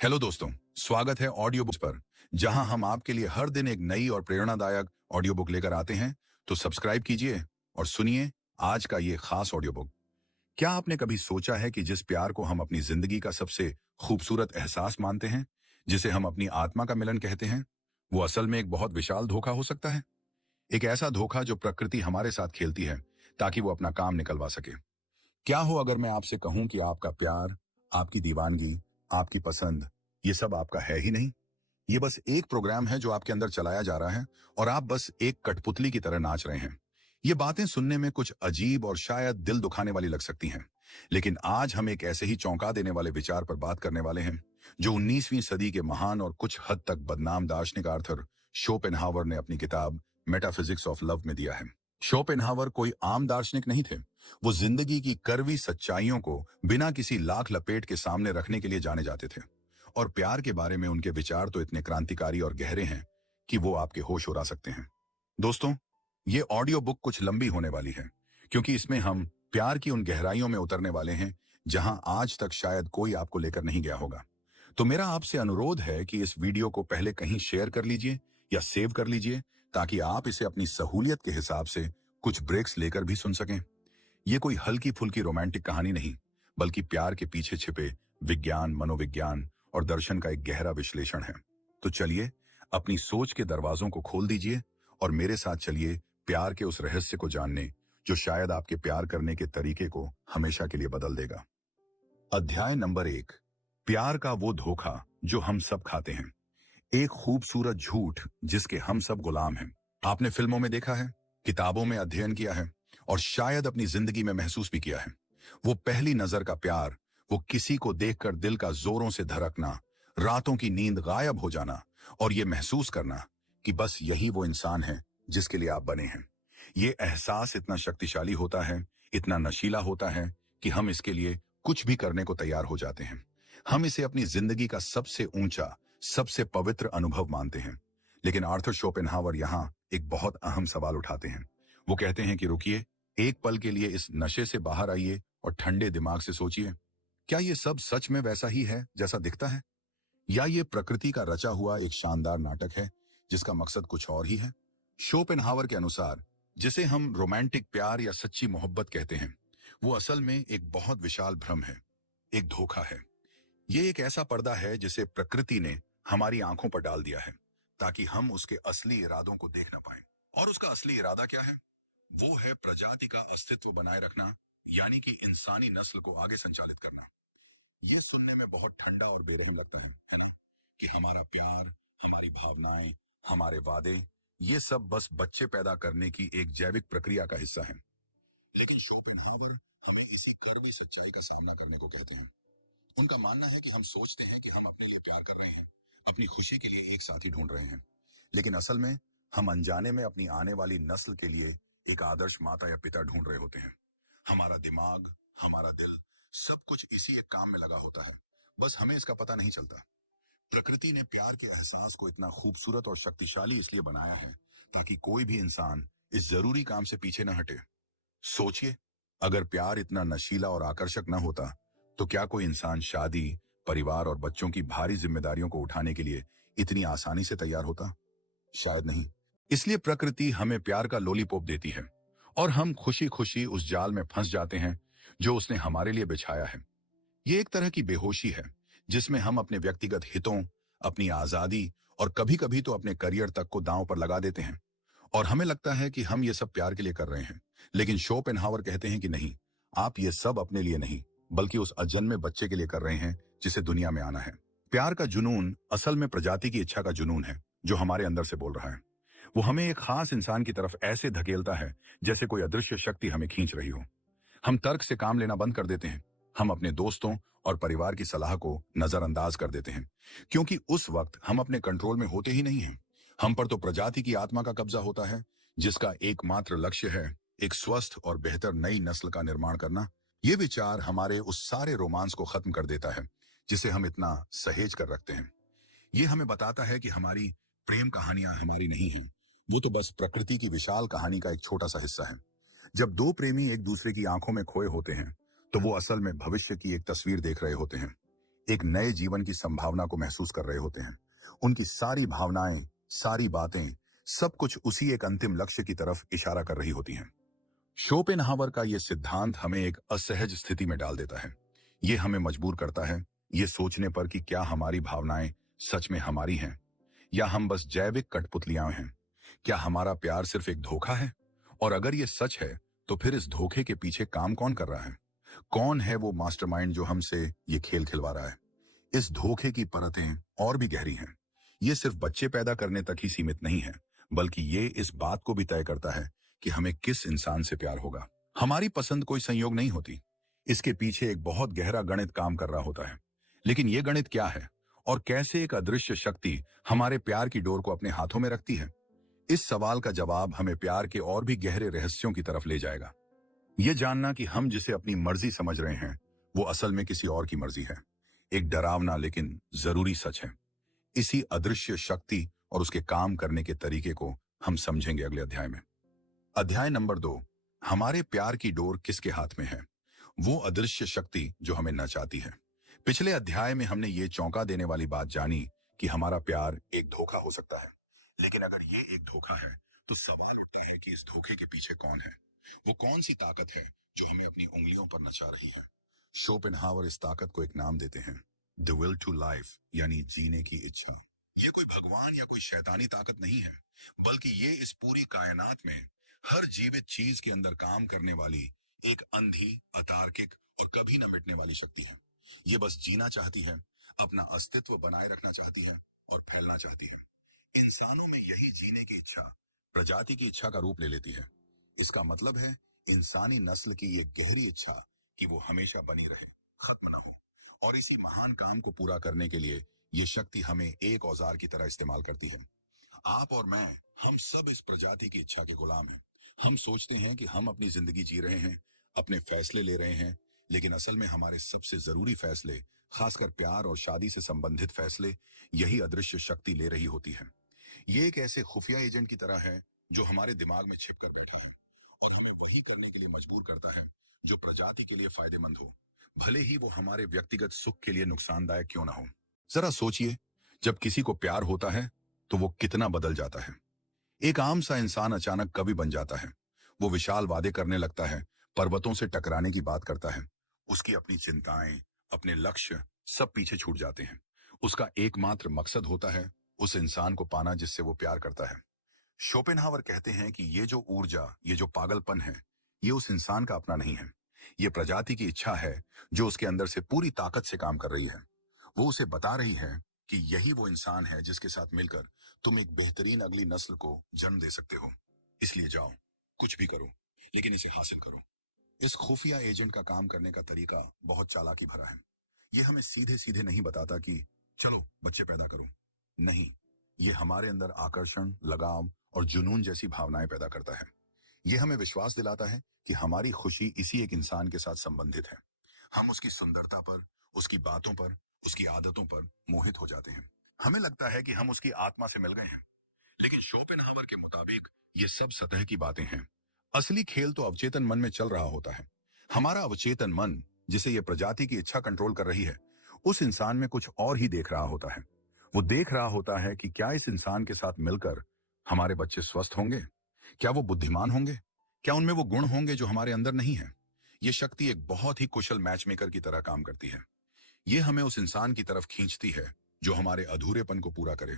Hello दोस्तों, स्वागत है ऑडियो बुक्स पर, जहां हम आपके लिए हर दिन एक नई और प्रेरणादायक ऑडियो बुक लेकर आते हैं। तो सब्सक्राइब कीजिए और सुनिए आज का ये खास ऑडियो बुक। क्या आपने कभी सोचा है कि जिस प्यार को हम अपनी जिंदगी का सबसे खूबसूरत एहसास मानते हैं, जिसे हम अपनी आत्मा का मिलन कहते हैं, वो असल में एक बहुत विशाल धोखा हो सकता है। एक ऐसा धोखा जो प्रकृति हमारे साथ खेलती है ताकि वो अपना काम निकलवा सके। क्या हो अगर मैं आपसे कहूं कि आपका प्यार, आपकी दीवानगी, आपकी पसंद, ये सब आपका है ही नहीं। ये बस एक प्रोग्राम है जो आपके अंदर चलाया जा रहा है और आप बस एक कठपुतली की तरह नाच रहे हैं। ये बातें सुनने में कुछ अजीब और शायद दिल दुखाने वाली लग सकती हैं, लेकिन आज हम एक ऐसे ही चौंका देने वाले विचार पर बात करने वाले हैं जो 19वीं सदी के महान और कुछ हद तक बदनाम दार्शनिक आर्थर शोपेनहावर ने अपनी किताब मेटाफिजिक्स ऑफ लव में दिया है। शोपेनहावर कोई आम दार्शनिक नहीं थे। वो जिंदगी की कड़वी सच्चाइयों को बिना किसी लाख लपेट के सामने रखने के लिए जाने जाते थे, और प्यार के बारे में उनके विचार तो इतने क्रांतिकारी और गहरे हैं कि वो आपके होश उड़ा सकते हैं। दोस्तों, ये ऑडियो बुक कुछ लंबी होने वाली है, क्योंकि इसमें हम प्यार की उन गहराइयों में उतरने वाले हैं जहां आज तक शायद कोई आपको लेकर नहीं गया होगा। तो मेरा आपसे अनुरोध है कि इस वीडियो को पहले कहीं शेयर कर लीजिए या सेव कर लीजिए, ताकि आप इसे अपनी सहूलियत के हिसाब से कुछ ब्रेक्स लेकर भी सुन सकें। ये कोई हल्की फुल्की रोमांटिक कहानी नहीं, बल्कि प्यार के पीछे छिपे विज्ञान, मनोविज्ञान और दर्शन का एक गहरा विश्लेषण है। तो चलिए, अपनी सोच के दरवाजों को खोल दीजिए और मेरे साथ चलिए प्यार के उस रहस्य को जानने जो शायद आपके प्यार करने के तरीके को हमेशा के लिए बदल देगा। अध्याय नंबर 1, प्यार का वो धोखा जो हम सब खाते हैं। एक खूबसूरत झूठ जिसके हम सब गुलाम हैं। आपने फिल्मों में देखा है, किताबों में अध्ययन किया है और शायद अपनी जिंदगी में महसूस भी किया है। वो पहली नजर का प्यार, वो किसी को देखकर दिल का जोरों से धड़कना, रातों की नींद गायब हो जाना और ये महसूस करना कि बस यही वो इंसान है जिसके लिए आप बने हैं। ये एहसास इतना शक्तिशाली होता है, इतना नशीला होता है कि हम इसके लिए कुछ भी करने को तैयार हो जाते हैं। हम इसे अपनी जिंदगी का सबसे ऊंचा, सबसे पवित्र अनुभव मानते हैं। लेकिन आर्थर शोपेनहावर यहाँ एक बहुत अहम सवाल उठाते हैं। वो कहते हैं कि रुकिए, एक पल के लिए इस नशे से बाहर आइए और ठंडे दिमाग से सोचिए, क्या ये सब सच में वैसा ही है जैसा दिखता है, या ये प्रकृति का रचा हुआ एक शानदार नाटक है जिसका मकसद कुछ और ही है। शोपेनहावर के अनुसार जिसे हम रोमांटिक प्यार या सच्ची मोहब्बत कहते हैं, वो असल में एक बहुत विशाल भ्रम है, एक धोखा है। ये एक ऐसा पर्दा है जिसे प्रकृति ने हमारी आंखों पर डाल दिया है ताकि हम उसके असली इरादों को देख ना पाए। और उसका असली इरादा क्या है? वो है प्रजाति का अस्तित्व बनाए रखना, यानी कि इंसानी नस्ल को आगे संचालित करना। ये सुनने में बहुत ठंडा और बेरहम लगता है ना? कि हमारा प्यार, हमारी भावनाएं, हमारे वादे, ये सब बस बच्चे पैदा करने की एक जैविक प्रक्रिया का हिस्सा है। लेकिन शोपेनहावर हमें इसी कड़वी सच्चाई का सामना करने को कहते हैं। उनका मानना है कि हम सोचते हैं कि हम अपने लिए प्यार कर रहे हैं, अपनी खुशी के लिए एक साथी ढूंढ रहे हैं, लेकिन असल में हम अनजाने में अपनी आने वाली नस्ल के लिए एक आदर्श माता या पिता ढूंढ रहे होते हैं। हमारा दिमाग, हमारा दिल, सब कुछ इसी एक काम में लगा होता है, बस हमें इसका पता नहीं चलता। प्रकृति ने प्यार के एहसास को इतना खूबसूरत और शक्तिशाली इसलिए बनाया है ताकि कोई भी इंसान इस जरूरी काम से पीछे न हटे। सोचिए, अगर प्यार इतना नशीला और आकर्षक न होता तो क्या कोई इंसान शादी, परिवार और बच्चों की भारी जिम्मेदारियों को उठाने के लिए इतनी आसानी से तैयार होता? शायद नहीं। इसलिए प्रकृति हमें प्यार का लॉलीपॉप देती है और हम खुशी खुशी उस जाल में फंस जाते हैं जो उसने हमारे लिए बिछाया है। ये एक तरह की बेहोशी है जिसमें हम अपने व्यक्तिगत हितों, अपनी आजादी और कभी कभी तो अपने करियर तक को दांव पर लगा देते हैं, और हमें लगता है कि हम ये सब प्यार के लिए कर रहे हैं। लेकिन शोपेनहावर कहते हैं कि नहीं, आप ये सब अपने लिए नहीं, बल्कि उस अजन्मे बच्चे के लिए कर रहे हैं जिसे दुनिया में आना है। प्यार का जुनून असल में प्रजाति की इच्छा का जुनून है जो हमारे अंदर से बोल रहा है। वो हमें एक खास इंसान की तरफ ऐसे धकेलता है जैसे कोई अदृश्य शक्ति हमें खींच रही हो। हम तर्क से काम लेना बंद कर देते हैं, हम अपने दोस्तों और परिवार की सलाह को नजरअंदाज कर देते हैं, क्योंकि उस वक्त हम अपने कंट्रोल में होते ही नहीं हैं। हम पर तो प्रजाति की आत्मा का कब्जा होता है, जिसका एकमात्र लक्ष्य है एक स्वस्थ और बेहतर नई नस्ल का निर्माण करना। ये विचार हमारे उस सारे रोमांस को खत्म कर देता है जिसे हम इतना सहेज कर रखते हैं। ये हमें बताता है कि हमारी प्रेम कहानियां हमारी नहीं हैं, वो तो बस प्रकृति की विशाल कहानी का एक छोटा सा हिस्सा है। जब दो प्रेमी एक दूसरे की आंखों में खोए होते हैं तो वो असल में भविष्य की एक तस्वीर देख रहे होते हैं। एक नए जीवन की संभावना को महसूस कर रहे होते हैं। उनकी सारी भावनाएं, सारी बातें, सब कुछ उसी एक अंतिम लक्ष्य की तरफ इशारा कर रही होती हैं। शोपेनहावर का यह सिद्धांत हमें एक असहज स्थिति में डाल देता है। ये हमें मजबूर करता है ये सोचने पर कि क्या हमारी भावनाएं सच में हमारी हैं या हम बस जैविक कठपुतलियां हैं। क्या हमारा प्यार सिर्फ एक धोखा है? और अगर ये सच है तो फिर इस धोखे के पीछे काम कौन कर रहा है? कौन है वो मास्टरमाइंड जो हमसे ये खेल खिलवा रहा है? इस धोखे की परतें और भी गहरी हैं। ये सिर्फ बच्चे पैदा करने तक ही सीमित नहीं है, बल्कि ये इस बात को भी तय करता है कि हमें किस इंसान से प्यार होगा। हमारी पसंद कोई संयोग नहीं होती। इसके पीछे एक बहुत गहरा गणित काम कर रहा होता है। लेकिन ये गणित क्या है और कैसे एक अदृश्य शक्ति हमारे प्यार की डोर को अपने हाथों में रखती है? इस सवाल का जवाब हमें प्यार के और भी गहरे रहस्यों की तरफ ले जाएगा। यह जानना कि हम जिसे अपनी मर्जी समझ रहे हैं वो असल में किसी और की मर्जी है, एक डरावना लेकिन जरूरी सच है। इसी अदृश्य शक्ति और उसके काम करने के तरीके को हम समझेंगे अगले अध्याय में। अध्याय नंबर 2, हमारे प्यार की डोर किसके हाथ में है? वो अदृश्य शक्ति जो हमें नचाती है। पिछले अध्याय में हमने ये चौंका देने वाली बात जानी कि हमारा प्यार एक धोखा हो सकता है। लेकिन अगर ये एक धोखा है तो सवाल उठता है कि इस धोखे के पीछे कौन है? वो कौन सी ताकत है जो हमें अपनी उंगलियों पर नचा रही है? शोपेनहावर इस ताकत को एक नाम देते हैं, द विल टू लाइफ, यानी जीने की इच्छा। ये कोई भगवान या कोई शैतानी ताकत नहीं है, बल्कि ये इस पूरी कायनात में हर जीवित चीज के अंदर काम करने वाली एक अंधी, अतार्किक और कभी न मिटने वाली शक्ति है। ये बस जीना चाहती है, अपना अस्तित्व बनाए रखना चाहती है और फैलना चाहती है। इंसानों में यही जीने की इच्छा प्रजाति की इच्छा का रूप ले लेती है। इसका मतलब है इंसानी नस्ल की ये गहरी इच्छा कि वो हमेशा बनी रहे, खत्म न हो। और इसी महान काम को पूरा करने के लिए ये शक्ति हमें एक औजार की तरह इस्तेमाल करती है। आप और मैं, हम सब इस प्रजाति की इच्छा के गुलाम हैं। हम सोचते हैं कि हम अपनी जिंदगी जी रहे हैं, अपने फैसले ले रहे हैं, लेकिन असल में हमारे सबसे जरूरी फैसले, खासकर प्यार और शादी से संबंधित फैसले, यही अदृश्य शक्ति ले रही होती है। ये एक ऐसे खुफिया एजेंट की तरह है जो हमारे दिमाग में छिप कर बैठा है और हमें वही करने के लिए मजबूर करता है जो प्रजाति के लिए फायदेमंद हो, भले ही वो हमारे व्यक्तिगत सुख के लिए नुकसानदायक क्यों ना हो। जरा सोचिए, जब किसी को प्यार होता है तो वो कितना बदल जाता है। एक आम सा इंसान अचानक कवि बन जाता है। वो विशाल वादे करने लगता है, पर्वतों से टकराने की बात करता है। उसकी अपनी चिंताएं, अपने लक्ष्य सब पीछे छूट जाते हैं। उसका एकमात्र मकसद होता है उस इंसान को पाना जिससे वो प्यार करता है। शोपेनहावर कहते हैं कि ये जो ऊर्जा, ये जो पागलपन है, ये उस इंसान का अपना नहीं है। ये प्रजाति की इच्छा है जो उसके अंदर से पूरी ताकत से काम कर रही है। वो उसे बता रही है कि यही वो इंसान है जिसके साथ मिलकर तुम एक बेहतरीन अगली नस्ल को जन्म दे सकते हो। इसलिए जाओ, कुछ भी करो, लेकिन इसे हासिल करो। इस खुफिया एजेंट का काम करने का तरीका बहुत चालाकी भरा है। ये हमें सीधे सीधे नहीं बताता कि चलो बच्चे पैदा करो। नहीं, ये हमारे अंदर आकर्षण, लगाव और जुनून जैसी भावनाएं पैदा करता है। ये हमें विश्वास दिलाता है कि हमारी खुशी इसी एक इंसान के साथ संबंधित है। हम उसकी सुंदरता पर, उसकी बातों पर, उसकी आदतों पर मोहित हो जाते हैं। हमें लगता है कि हम उसकी आत्मा से मिल गए हैं। लेकिन शोपेनहावर के मुताबिक ये सब सतह की बातें हैं। असली खेल तो अवचेतन मन में चल रहा होता है। हमारा अवचेतन मन, जिसे ये प्रजाति की इच्छा कंट्रोल कर रही है, उस इंसान में कुछ और ही देख रहा होता है। वो देख रहा होता है कि क्या इस इंसान के साथ मिलकर हमारे बच्चे स्वस्थ होंगे, क्या वो बुद्धिमान होंगे, क्या उनमें वो गुण होंगे जो हमारे अंदर नहीं है। ये शक्ति एक बहुत ही कुशल मैचमेकर की तरह काम करती है। ये हमें उस इंसान की तरफ खींचती है जो हमारे अधूरेपन को पूरा करे,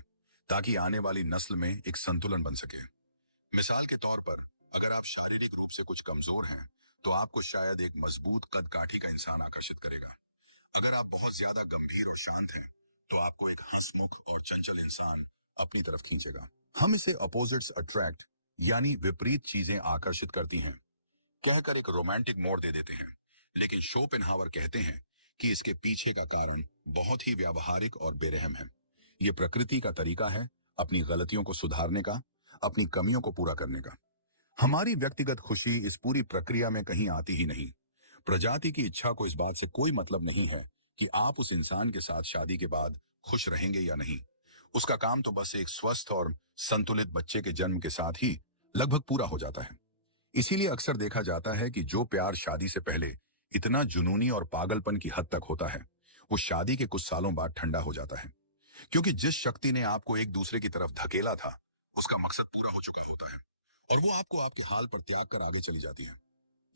ताकि आने वाली नस्ल में एक संतुलन बन सके। मिसाल के तौर पर, अगर आप शारीरिक रूप से कुछ कमजोर हैं तो आपको शायद एक मजबूत कद-काठी का इंसान आकर्षित करेगा। अगर आप बहुत ज्यादा गंभीर और शांत हैं तो आपको एक हंसमुख और चंचल इंसान अपनी तरफ खींचेगा। हम इसे अपोजिट्स अट्रैक्ट, यानी विपरीत चीजें आकर्षित करती हैं, कहकर एक रोमांटिक मोड़ दे देते हैं। लेकिन शोपेनहावर कहते हैं कि इसके पीछे का कारण बहुत ही व्यावहारिक और बेरहम है। ये प्रकृति का तरीका है अपनी गलतियों को सुधारने का, अपनी कमियों को पूरा करने का। हमारी व्यक्तिगत खुशी इस पूरी प्रक्रिया में कहीं आती ही नहीं। प्रजाति की इच्छा को इस बात से कोई मतलब नहीं है कि आप उस इंसान के साथ शादी के बाद खुश रहेंगे या नहीं। उसका काम तो बस एक स्वस्थ और संतुलित बच्चे के जन्म के साथ ही लगभग पूरा हो जाता है। इसीलिए अक्सर देखा जाता है कि जो प्यार शादी से पहले इतना जुनूनी और पागलपन की हद तक होता है, वो शादी के कुछ सालों बाद ठंडा हो जाता है, क्योंकि जिस शक्ति ने आपको एक दूसरे की तरफ धकेला था, उसका मकसद पूरा हो चुका होता है और वो आपको आपके हाल पर त्याग कर आगे चली जाती है।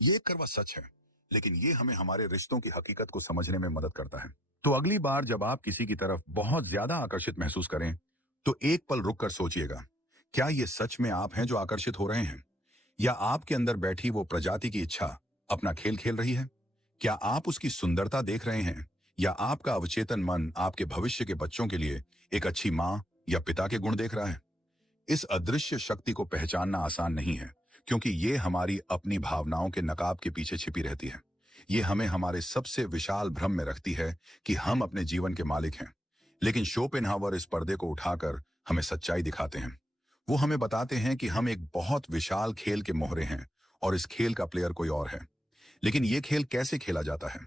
ये एक करवा सच है, लेकिन ये हमें हमारे रिश्तों की हकीकत को समझने में मदद करता है। तो अगली बार जब आप किसी की तरफ बहुत ज्यादा आकर्षित महसूस करें, तो एक पल रुक कर सोचिएगा, क्या ये सच में आप हैं जो आकर्षित हो रहे हैं, या आपके अंदर बैठी वो प्रजाति की इच्छा अपना खेल खेल रही है? क्या आप उसकी सुंदरता देख रहे हैं, या आपका अवचेतन मन आपके भविष्य के बच्चों के लिए एक अच्छी मां या पिता के गुण देख रहा है? इस अदृश्य शक्ति को पहचानना आसान नहीं है, क्योंकि ये हमारी अपनी भावनाओं के नकाब के पीछे छिपी रहती है। ये हमें हमारे सबसे विशाल भ्रम में रखती है कि हम अपने जीवन के मालिक हैं। लेकिन शोपेनहावर इस पर्दे को उठाकर हमें सच्चाई दिखाते हैं। वो हमें बताते हैं कि हम एक बहुत विशाल खेल के मोहरे हैं और इस खेल का प्लेयर कोई और है। लेकिन ये खेल कैसे खेला जाता है?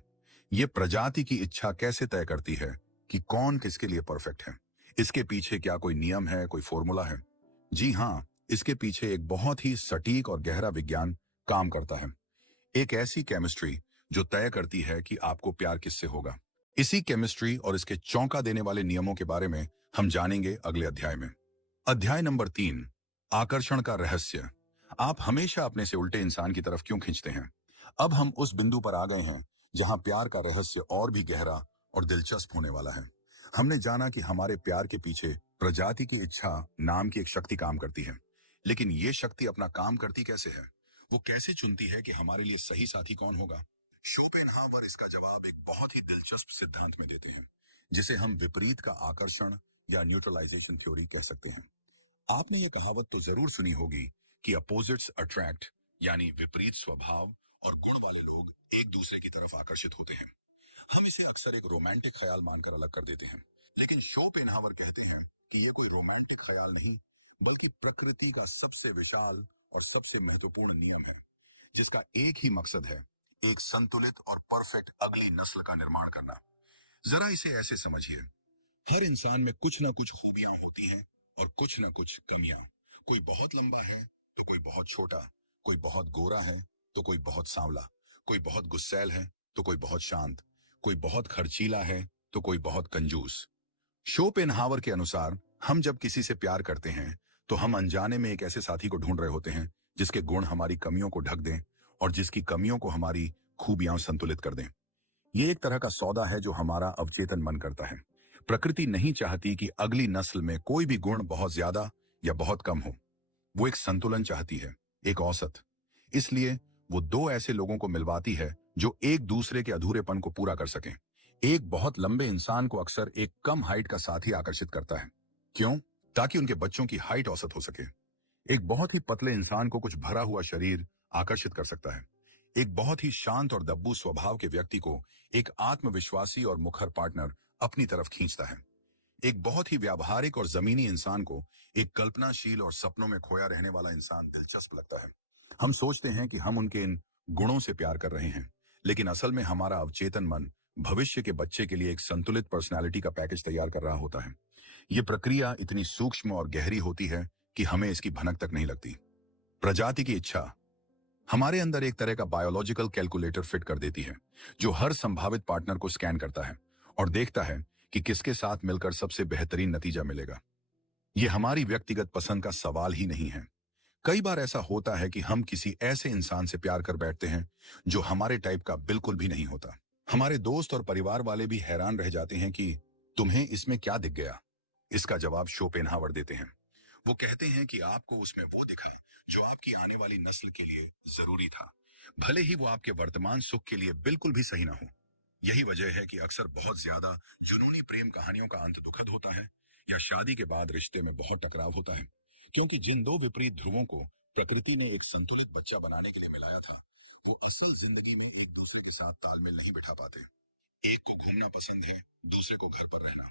ये प्रजाति की इच्छा कैसे तय करती है कि कौन किसके लिए परफेक्ट है? इसके पीछे क्या कोई नियम है, कोई फॉर्मूला है? जी हाँ, इसके पीछे एक बहुत ही सटीक और गहरा विज्ञान काम करता है। एक ऐसी केमिस्ट्री जो तय करती है कि आपको प्यार किससे होगा। इसी केमिस्ट्री और इसके चौंका देने वाले नियमों के बारे में हम जानेंगे अगले अध्याय में। अध्याय नंबर 3, आकर्षण का रहस्य। आप हमेशा अपने से उल्टे इंसान की तरफ क्यों खींचते हैं? अब हम उस बिंदु पर आ गए हैं जहां प्यार का रहस्य और भी गहरा और दिलचस्प होने वाला है। हमने जाना कि हमारे प्यार के पीछे प्रजाति की इच्छा नाम की एक शक्ति काम करती है। लेकिन ये शक्ति अपना काम करती कैसे है? वो कैसे चुनती है कि हमारे लिए सही साथी कौन होगा? शोपेनहावर इसका जवाब एक बहुत ही दिलचस्प सिद्धांत में देते हैं, जिसे हम विपरीत का आकर्षण या न्यूट्रलाइजेशन थ्योरी कह सकते हैं। आपने ये कहावत तो जरूर सुनी होगी कि अपोजिट्स अट्रैक्ट, यानी विपरीत स्वभाव और गुण वाले लोग एक दूसरे की तरफ आकर्षित होते हैं। हम इसे अक्सर एक रोमांटिक ख्याल मानकर अलग कर देते हैं, लेकिन शोपेनहावर कहते हैं कि यह कोई रोमांटिक ख्याल नहीं, बल्कि प्रकृति का सबसे विशाल और सबसे महत्वपूर्ण नियम है, जिसका एक ही मकसद है, एक संतुलित और परफेक्ट अगली नस्ल का निर्माण करना। जरा इसे ऐसे समझिए, हर इंसान में कुछ ना कुछ खूबियां होती हैं और कुछ ना कुछ कमियां। कोई बहुत लंबा है तो कोई बहुत छोटा, कोई बहुत गोरा है तो कोई बहुत सांवला, कोई बहुत गुस्सैल है तो कोई बहुत शांत, कोई बहुत खर्चीला है तो कोई बहुत कंजूस। शोपेनहावर के अनुसार हम जब किसी से प्यार करते हैं तो हम अनजाने में एक ऐसे साथी को ढूंढ रहे होते हैं जिसके गुण हमारी कमियों को ढक दें और जिसकी कमियों को हमारी खूबियां संतुलित कर दें। ये एक तरह का सौदा है जो हमारा अवचेतन मन करता है। प्रकृति नहीं चाहती कि अगली नस्ल में कोई भी गुण बहुत ज्यादा या बहुत कम हो। वो एक संतुलन चाहती है, एक औसत। इसलिए वो दो ऐसे लोगों को मिलवाती है जो एक दूसरे के अधूरेपन को पूरा कर सकें। एक बहुत लंबे इंसान को अक्सर एक कम हाइट का साथी आकर्षित करता है। क्यों? ताकि उनके बच्चों की हाइट औसत हो सके। एक बहुत ही पतले इंसान को कुछ भरा हुआ शरीर आकर्षित कर सकता है। एक बहुत ही शांत और दब्बू स्वभाव के व्यक्ति को एक आत्मविश्वासी और मुखर पार्टनर अपनी तरफ खींचता है। एक बहुत ही व्यावहारिक और जमीनी इंसान को एक कल्पनाशील और सपनों में खोया रहने वाला इंसान दिलचस्प लगता है। हम सोचते हैं कि हम उनके इन गुणों से प्यार कर रहे हैं, लेकिन असल में हमारा अवचेतन मन भविष्य के बच्चे के लिए एक संतुलित पर्सनैलिटी का पैकेज तैयार कर रहा होता है। ये प्रक्रिया इतनी सूक्ष्म और गहरी होती है कि हमें इसकी भनक तक नहीं लगती। प्रजाति की इच्छा हमारे अंदर एक तरह का बायोलॉजिकल कैलकुलेटर फिट कर देती है, जो हर संभावित पार्टनर को स्कैन करता है और देखता है कि किसके साथ मिलकर सबसे बेहतरीन नतीजा मिलेगा। यह हमारी व्यक्तिगत पसंद का सवाल ही नहीं है। कई बार ऐसा होता है कि हम किसी ऐसे इंसान से प्यार कर बैठते हैं जो हमारे टाइप का बिल्कुल भी नहीं होता। हमारे दोस्त और परिवार वाले भी हैरान रह जाते हैं कि तुम्हें इसमें क्या दिख गया। इसका जवाब शोपेनहावर देते हैं। वो कहते हैं कि आपको उसमें वो दिखा है जो आपकी आने वाली नस्ल के लिए जरूरी था, भले ही वो आपके वर्तमान सुख के लिए बिल्कुल भी सही ना हो। यही वजह है कि अक्सर बहुत ज्यादा जुनूनी प्रेम कहानियों का अंत दुखद होता है, या शादी के बाद रिश्ते में बहुत टकराव होता है, क्योंकि जिन दो विपरीत ध्रुवों को प्रकृति ने एक संतुलित बच्चा बनाने के लिए मिलाया था, वो असल जिंदगी में एक दूसरे के साथ तालमेल नहीं बिठा पाते। एक को घूमना पसंद है, दूसरे को घर पर रहना।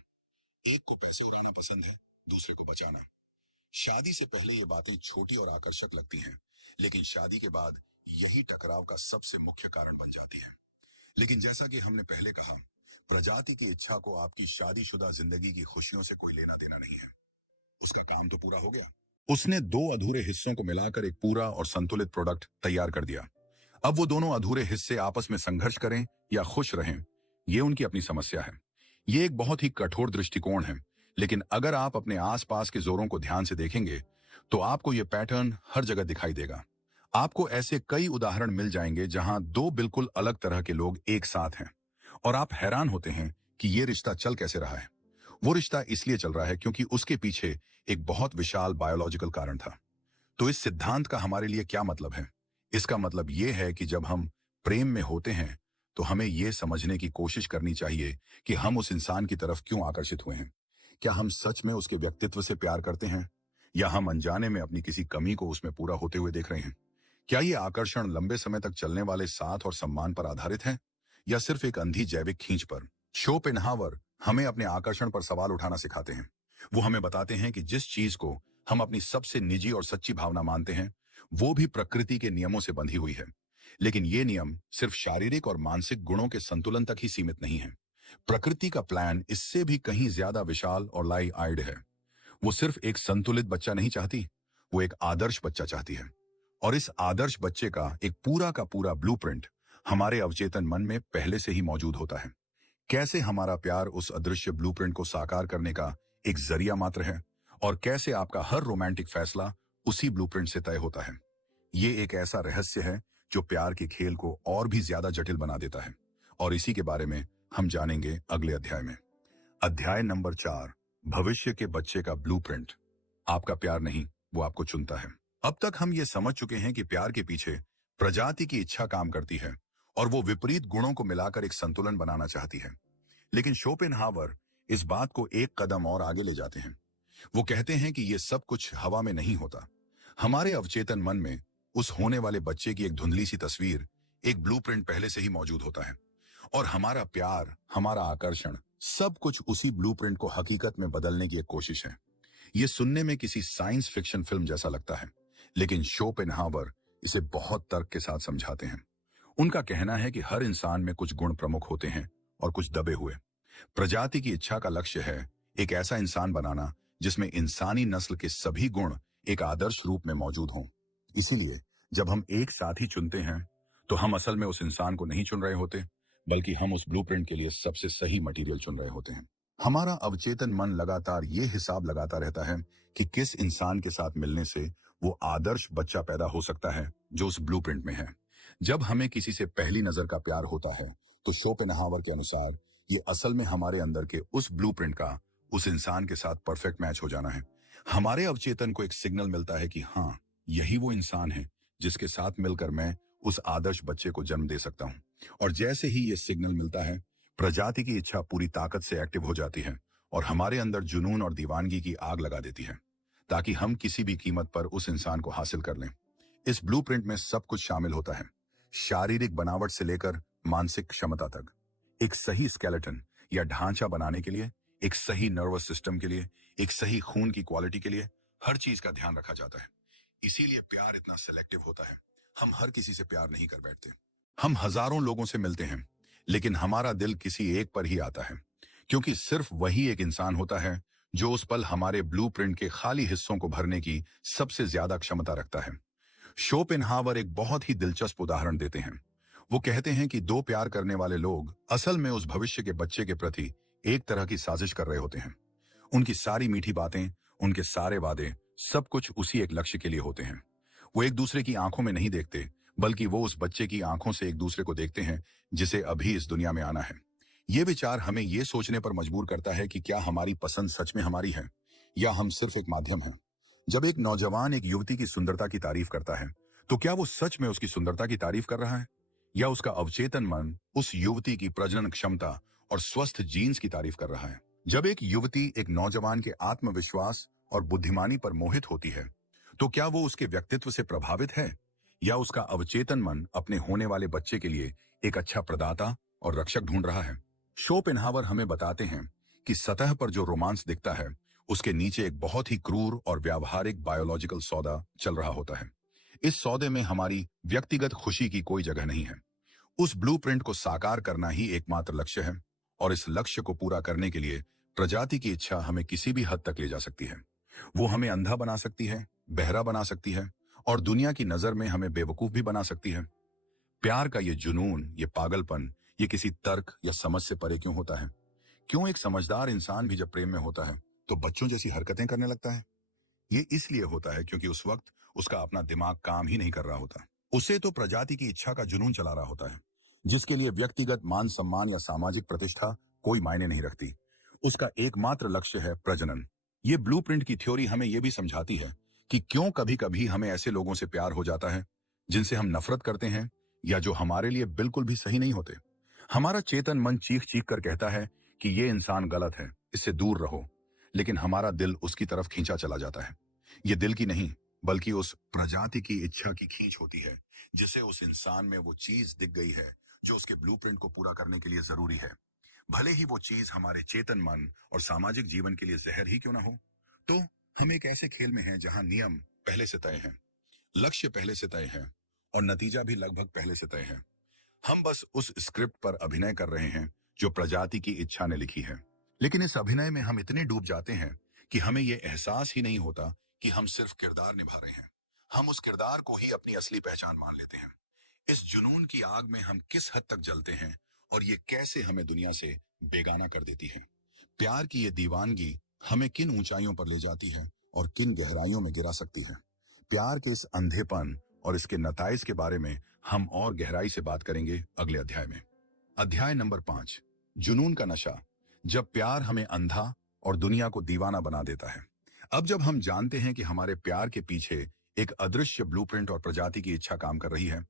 एक को पैसे उड़ाना पसंद है, दूसरे को बचाना। शादी से पहले ये बातें छोटी और आकर्षक लगती हैं, लेकिन शादी के बाद यही टकराव का सबसे मुख्य कारण बन जाती है। लेकिन जैसा कि हमने पहले कहा, प्रजाति की इच्छा को आपकी शादीशुदा जिंदगी की खुशियों से कोई लेना देना नहीं है। उसका काम तो पूरा हो गया। उसने दो अधूरे हिस्सों को मिलाकर एक पूरा और संतुलित प्रोडक्ट तैयार कर दिया। अब वो दोनों अधूरे हिस्से आपस में संघर्ष करें या खुश रहें, ये उनकी अपनी समस्या है। ये एक बहुत ही कठोर दृष्टिकोण है, लेकिन अगर आप अपने आसपास के जोरों को ध्यान से देखेंगे तो आपको ये पैटर्न हर जगह दिखाई देगा। आपको ऐसे कई उदाहरण मिल जाएंगे जहां दो बिल्कुल अलग तरह के लोग एक साथ हैं और आप हैरान होते हैं कि ये रिश्ता चल कैसे रहा है। वो रिश्ता इसलिए चल रहा है क्योंकि उसके पीछे एक बहुत विशाल बायोलॉजिकल कारण था। तो इस सिद्धांत का हमारे लिए क्या मतलब है? इसका मतलब ये है कि जब हम प्रेम में होते हैं तो हमें ये समझने की कोशिश करनी चाहिए कि हम उस इंसान की तरफ क्यों आकर्षित हुए हैं। क्या हम सच में उसके व्यक्तित्व से प्यार करते हैं, या हम अनजाने में अपनी किसी कमी को उसमें पूरा होते हुए देख रहे हैं? क्या ये आकर्षण लंबे समय तक चलने वाले साथ और सम्मान पर आधारित है, या सिर्फ एक अंधी जैविक खींच पर? शोपेनहावर हमें अपने आकर्षण पर सवाल उठाना सिखाते हैं। वो हमें बताते हैं कि जिस चीज को हम अपनी सबसे निजी और सच्ची भावना मानते हैं, वो भी प्रकृति के नियमों से बंधी हुई है। लेकिन ये नियम सिर्फ शारीरिक और मानसिक गुणों के संतुलन तक ही सीमित नहीं है। प्रकृति का प्लान इससे भी कहीं ज्यादा विशाल और लाई आइड है। वो सिर्फ एक संतुलित बच्चा नहीं चाहती, वो एक आदर्श बच्चा चाहती है। और इस आदर्श बच्चे का पूरा ब्लूप्रिंट हमारे अवचेतन मन में पहले से ही मौजूद होता है। कैसे हमारा प्यार उस अदृश्य ब्लूप्रिंट को साकार करने का एक जरिया मात्र है, और कैसे आपका हर रोमांटिक फैसला उसी ब्लूप्रिंट से तय होता है। ये एक ऐसा रहस्य है जो प्यार के खेल को और भी ज्यादा जटिल बना देता है, और इसी के बारे में हम जानेंगे अगले अध्याय में। अध्याय नंबर 4, भविष्य के बच्चे का ब्लूप्रिंट। आपका प्यार नहीं, वो आपको चुनता है। अब तक हम ये समझ चुके हैं कि प्यार के पीछे प्रजाति की इच्छा काम करती है और वो विपरीत गुणों को मिलाकर एक संतुलन बनाना चाहती है। लेकिन शोपेनहावर इस बात को एक कदम और आगे ले जाते हैं। वो कहते हैं कि ये सब कुछ हवा में नहीं होता। हमारे अवचेतन मन में उस होने वाले बच्चे की एक धुंधली सी तस्वीर, एक ब्लूप्रिंट पहले से ही मौजूद होता है, और हमारा प्यार, हमारा आकर्षण, सब कुछ उसी ब्लूप्रिंट को हकीकत में बदलने की एक कोशिश है। ये सुनने में किसी साइंस फिक्शन फिल्म जैसा लगता है, लेकिन शोपेनहावर इसे बहुत तर्क के साथ समझाते हैं। उनका कहना है कि हर इंसान में कुछ गुण प्रमुख होते हैं और कुछ दबे हुए। प्रजाति की इच्छा का लक्ष्य है एक ऐसा इंसान बनाना जिसमें इंसानी नस्ल के सभी गुण एक आदर्श रूप में मौजूद हों। इसीलिए जब हम एक साथी चुनते हैं तो हम असल में उस इंसान को नहीं चुन रहे होते, बल्कि हम उस ब्लूप्रिंट के लिए सबसे सही मटेरियल चुन रहे होते हैं। हमारा अवचेतन मन लगातार ये हिसाब लगाता रहता है कि किस इंसान के साथ मिलने से वो आदर्श बच्चा पैदा हो सकता है जो उस ब्लूप्रिंट में है। जब हमें किसी से पहली नजर का प्यार होता है तो शोपेनहावर के अनुसार ये असल में हमारे अंदर के उस ब्लूप्रिंट का उस इंसान के साथ परफेक्ट मैच हो जाना है। हमारे अवचेतन को एक सिग्नल मिलता है कि हाँ, यही वो इंसान है जिसके साथ मिलकर मैं उस आदर्श बच्चे को जन्म दे सकता हूँ। और जैसे ही ये सिग्नल मिलता है, प्रजाति की इच्छा पूरी ताकत से एक्टिव हो जाती है और हमारे अंदर जुनून और दीवानगी की आग लगा देती है, ताकि हम किसी भी कीमत पर उस इंसान को हासिल कर लें। इस ब्लूप्रिंट में सब कुछ शामिल होता है, शारीरिक बनावट से लेकर मानसिक क्षमता तक। एक सही स्केलेटन या ढांचा बनाने के लिए, एक सही नर्वस सिस्टम के लिए, एक सही खून की क्वालिटी के लिए हर चीज का ध्यान रखा जाता है। इसीलिए प्यार इतना सिलेक्टिव होता है। हम हर किसी से प्यार नहीं कर बैठते। हम हजारों लोगों से मिलते हैं, लेकिन हमारा दिल किसी एक पर ही आता है, क्योंकि सिर्फ वही एक इंसान होता है जो उस पल हमारे ब्लूप्रिंट के खाली हिस्सों को भरने की सबसे ज्यादा क्षमता रखता है। शोपेनहावर एक बहुत ही दिलचस्प उदाहरण देते हैं। वो कहते हैं कि दो प्यार करने वाले लोग असल में उस भविष्य के बच्चे के प्रति एक तरह की साजिश कर रहे होते हैं। उनकी सारी मीठी बातें, उनके सारे वादे, सब कुछ उसी एक लक्ष्य के लिए होते हैं। वो एक दूसरे की आंखों में नहीं देखते, बल्कि वो उस बच्चे की आंखों से एक दूसरे को देखते हैं जिसे अभी इस दुनिया में आना है। ये विचार हमें ये सोचने पर मजबूर करता है कि क्या हमारी पसंद सच में हमारी है, या हम सिर्फ एक माध्यम हैं। जब एक नौजवान एक युवती की सुंदरता की तारीफ करता है, तो क्या वो सच में उसकी सुंदरता की तारीफ कर रहा है, या उसका अवचेतन मन उस युवती की प्रजनन क्षमता और स्वस्थ जीन्स की तारीफ कर रहा है? जब एक युवती एक नौजवान के आत्मविश्वास और बुद्धिमानी पर मोहित होती है, तो क्या वो उसके व्यक्तित्व से प्रभावित है, या उसका अवचेतन मन अपने होने वाले बच्चे के लिए एक अच्छा प्रदाता और रक्षक ढूंढ रहा है? शोपेनहावर हमें बताते हैं कि सतह पर जो रोमांस दिखता है, उसके नीचे एक बहुत ही क्रूर और व्यावहारिक बायोलॉजिकल सौदा चल रहा होता है। इस सौदे में हमारी व्यक्तिगत खुशी की कोई जगह नहीं है। उस ब्लूप्रिंट को साकार करना ही एकमात्र लक्ष्य है, और इस लक्ष्य को पूरा करने के लिए प्रजाति की इच्छा हमें किसी भी हद तक ले जा सकती है। वो हमें अंधा बना सकती है, बहरा बना सकती है, और दुनिया की नजर में हमें बेवकूफ भी बना सकती है। प्यार का ये जुनून, ये पागलपन, ये किसी तर्क या समझ से परे क्यों होता है? क्यों एक समझदार इंसान भी जब प्रेम में होता है तो बच्चों जैसी हरकतें करने लगता है? ये इसलिए होता है क्योंकि उस वक्त उसका अपना दिमाग काम ही नहीं कर रहा होता। उसे तो प्रजाति की इच्छा का जुनून चला रहा होता है, जिसके लिए व्यक्तिगत मान सम्मान या सामाजिक प्रतिष्ठा कोई मायने नहीं रखती। उसका एकमात्र लक्ष्य है प्रजनन। ये ब्लूप्रिंट की थ्योरी हमें यह भी समझाती है कि क्यों कभी कभी हमें ऐसे लोगों से प्यार हो जाता है जिनसे हम नफरत करते हैं या जो हमारे लिए बिल्कुल भी सही नहीं होते। हमारा चेतन मन चीख चीख कर कहता है कि ये इंसान गलत है, इससे दूर रहो, लेकिन हमारा दिल उसकी तरफ खींचा चला जाता है। ये दिल की नहीं, बल्कि उस प्रजाति की इच्छा की खींच होती है, जिसे उस इंसान में वो चीज दिख गई है जो उसके ब्लूप्रिंट को पूरा करने के लिए जरूरी है। भले ही वो चीज हमारे चेतन मन और सामाजिक जीवन के लिए जहर ही क्यों ना हो। तो हम एक ऐसे खेल में हैं जहां नियम पहले से तय हैं, लक्ष्य पहले से तय है और नतीजा भी लगभग पहले से तय है। हम बस उस स्क्रिप्ट पर अभिनय कर रहे हैं जो प्रजाति की इच्छा ने लिखी है। लेकिन इस अभिनय में हम इतने डूब जाते हैं कि हमें यह एहसास ही नहीं होता कि हम सिर्फ किरदार निभा रहे हैं। हम उस किरदार को ही अपनी असली पहचान मान लेते हैं। इस जुनून की आग में हम किस हद तक जलते हैं और ये कैसे हमें दुनिया से बेगाना कर देती है। प्यार की ये दीवानगी हमें किन ऊंचाइयों पर ले जाती है और किन गहराइयों में गिरा सकती है। प्यार के इस अंधेपन और इसके नताइज के बारे में हम और गहराई से बात करेंगे अगले अध्याय में। अध्याय नंबर 5, जुनून का नशा। जब प्यार हमें अंधा और दुनिया को दीवाना बना देता है। अब जब हम जानते हैं कि हमारे प्यार के पीछे एक अदृश्य ब्लूप्रिंट और प्रजाति की इच्छा काम कर रही है,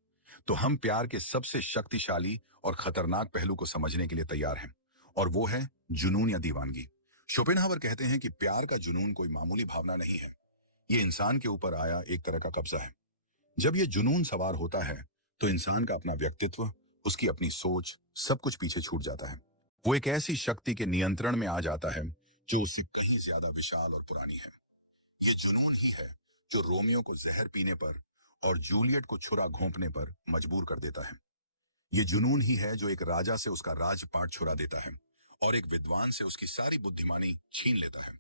तो हम प्यार के सबसे शक्तिशाली और खतरनाक पहलू को समझने के लिए तैयार हैं, और वो है जुनून या दीवानगी। शोपेनहावर कहते हैं कि प्यार का जुनून कोई मामूली भावना नहीं है, ये इंसान के ऊपर आया एक तरह का कब्जा है। जब ये जुनून सवार होता है तो इंसान का अपना व्यक्तित्व, उसकी अपनी सोच, सब कुछ पीछे छूट जाता है। वो एक ऐसी शक्ति के नियंत्रण में आ जाता है जो उससे कहीं ज्यादा विशाल और पुरानी है। ये जुनून ही है जो रोमियो को जहर पीने पर और जूलियट को छुरा घोंपने पर मजबूर कर देता है। ये जुनून ही है जो एक राजा से उसका राजपाट छुरा देता है और एक विद्वान से उसकी सारी बुद्धिमानी छीन लेता है।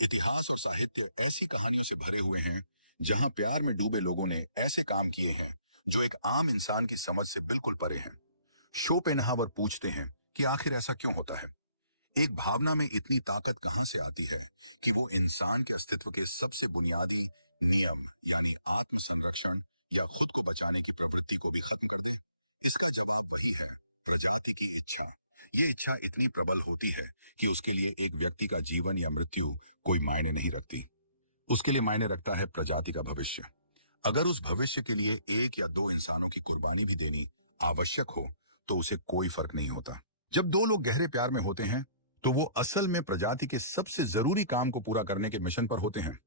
इतिहास और साहित्य ऐसी कहानियों से भरे हुए हैं जहां प्यार में डूबे लोगों ने ऐसे काम किए हैं जो एक आम इंसान की समझ से बिल्कुल परे हैं। शोपेनहावर पूछते हैं कि आखिर ऐसा क्यों होता है? एक भावना में इतनी ताकत कहां से आती है कि वो इंसान के अस्तित्व के सबसे बुनियादी नियम यानी आत्म संरक्षण या खुद को बचाने की प्रवृत्ति को भी खत्म कर दे? इसका जवाब वही है, प्रजाति की इच्छा। ये इच्छा इतनी प्रबल होती है कि उसके लिए एक व्यक्ति का जीवन या मृत्यु कोई मायने नहीं रखती। उसके लिए मायने रखता है प्रजाति का भविष्य। अगर उस भविष्य के लिए एक या दो इंसानों की कुर्बानी भी देनी आवश्यक हो तो उसे कोई फर्क नहीं होता। जब दो लोग गहरे प्यार में होते हैं तो वो असल में प्रजाति के सबसे जरूरी काम को पूरा करने के मिशन पर होते हैं,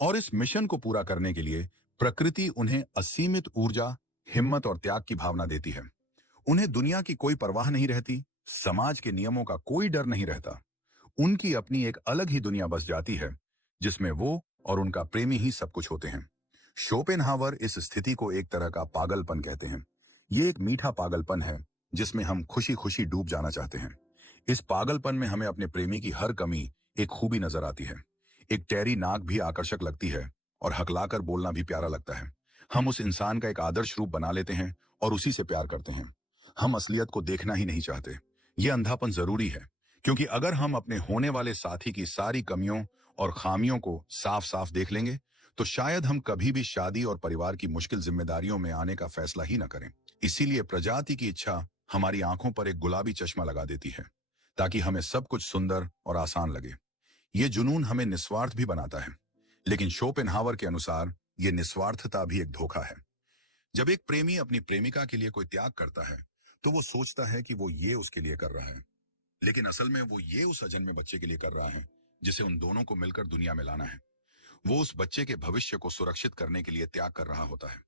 और इस मिशन को पूरा करने के लिए प्रकृति उन्हें असीमित ऊर्जा, हिम्मत और त्याग की भावना देती है। उन्हें दुनिया की कोई परवाह नहीं रहती, समाज के नियमों का कोई डर नहीं रहता। उनकी अपनी एक अलग ही दुनिया बस जाती है जिसमें वो और उनका प्रेमी ही सब कुछ होते हैं। शोपेनहावर इस स्थिति को एक तरह का पागलपन कहते हैं। ये एक मीठा पागलपन है जिसमें हम खुशी खुशी डूब जाना चाहते हैं। इस पागलपन में हमें अपने प्रेमी की हर कमी एक खूबी नजर आती है। एक टैरी नाक भी आकर्षक लगती है और हकलाकर बोलना भी प्यारा लगता है। हम उस इंसान का एक आदर्श रूप बना लेते हैं और उसी से प्यार करते हैं। हम असलियत को देखना ही नहीं चाहते। यह अंधापन जरूरी है, क्योंकि अगर हम अपने होने वाले साथी की सारी कमियों और खामियों को साफ साफ देख लेंगे तो शायद हम कभी भी शादी और परिवार की मुश्किल जिम्मेदारियों में आने का फैसला ही न करें। इसीलिए प्रजाति की इच्छा हमारी आंखों पर एक गुलाबी चश्मा लगा देती है ताकि हमें सब कुछ सुंदर और आसान लगे। ये जुनून हमें निस्वार्थ भी बनाता है, लेकिन शोपेनहावर के अनुसार ये निस्वार्थता भी एक धोखा है। जब एक प्रेमी अपनी प्रेमिका के लिए कोई त्याग करता है तो वो सोचता है कि वो ये उसके लिए कर रहा है, लेकिन असल में वो ये उस अजन्मे बच्चे के लिए कर रहा है जिसे उन दोनों को मिलकर दुनिया में लाना है। वो उस बच्चे के भविष्य को सुरक्षित करने के लिए त्याग कर रहा होता है।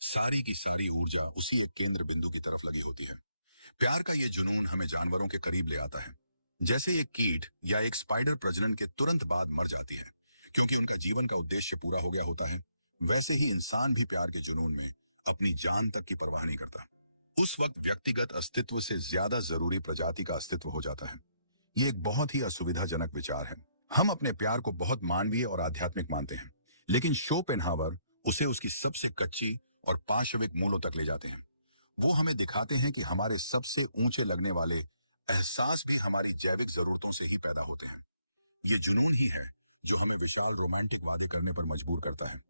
सारी की सारी ऊर्जा उसी एक केंद्र बिंदु की तरफ लगी होती है। प्यार का ये जुनून हमें जानवरों के करीब ले आता है। जैसे एक कीट या एक स्पाइडर प्रजनन के तुरंत बाद मर जाती है क्योंकि उनका जीवन का उद्देश्य पूरा हो गया होता है, वैसे ही इंसान भी प्यार के जुनून में अपनी जान तक की परवाह नहीं करता। उस वक्त व्यक्तिगत अस्तित्व से ज्यादा जरूरी प्रजाति का अस्तित्व हो जाता है। ये एक बहुत ही असुविधाजनक विचार है। हम अपने प्यार को बहुत मानवीय और आध्यात्मिक मानते हैं, लेकिन शोपेनहावर उसे उसकी सबसे कच्ची और पाशविक मूलों तक ले जाते हैं। वो हमें दिखाते हैं कि हमारे सबसे ऊंचे लगने वाले एहसास भी हमारी जैविक जरूरतों से ही पैदा होते हैं। ये जुनून ही है जो हमें विशाल रोमांटिक वादे करने पर मजबूर करता है।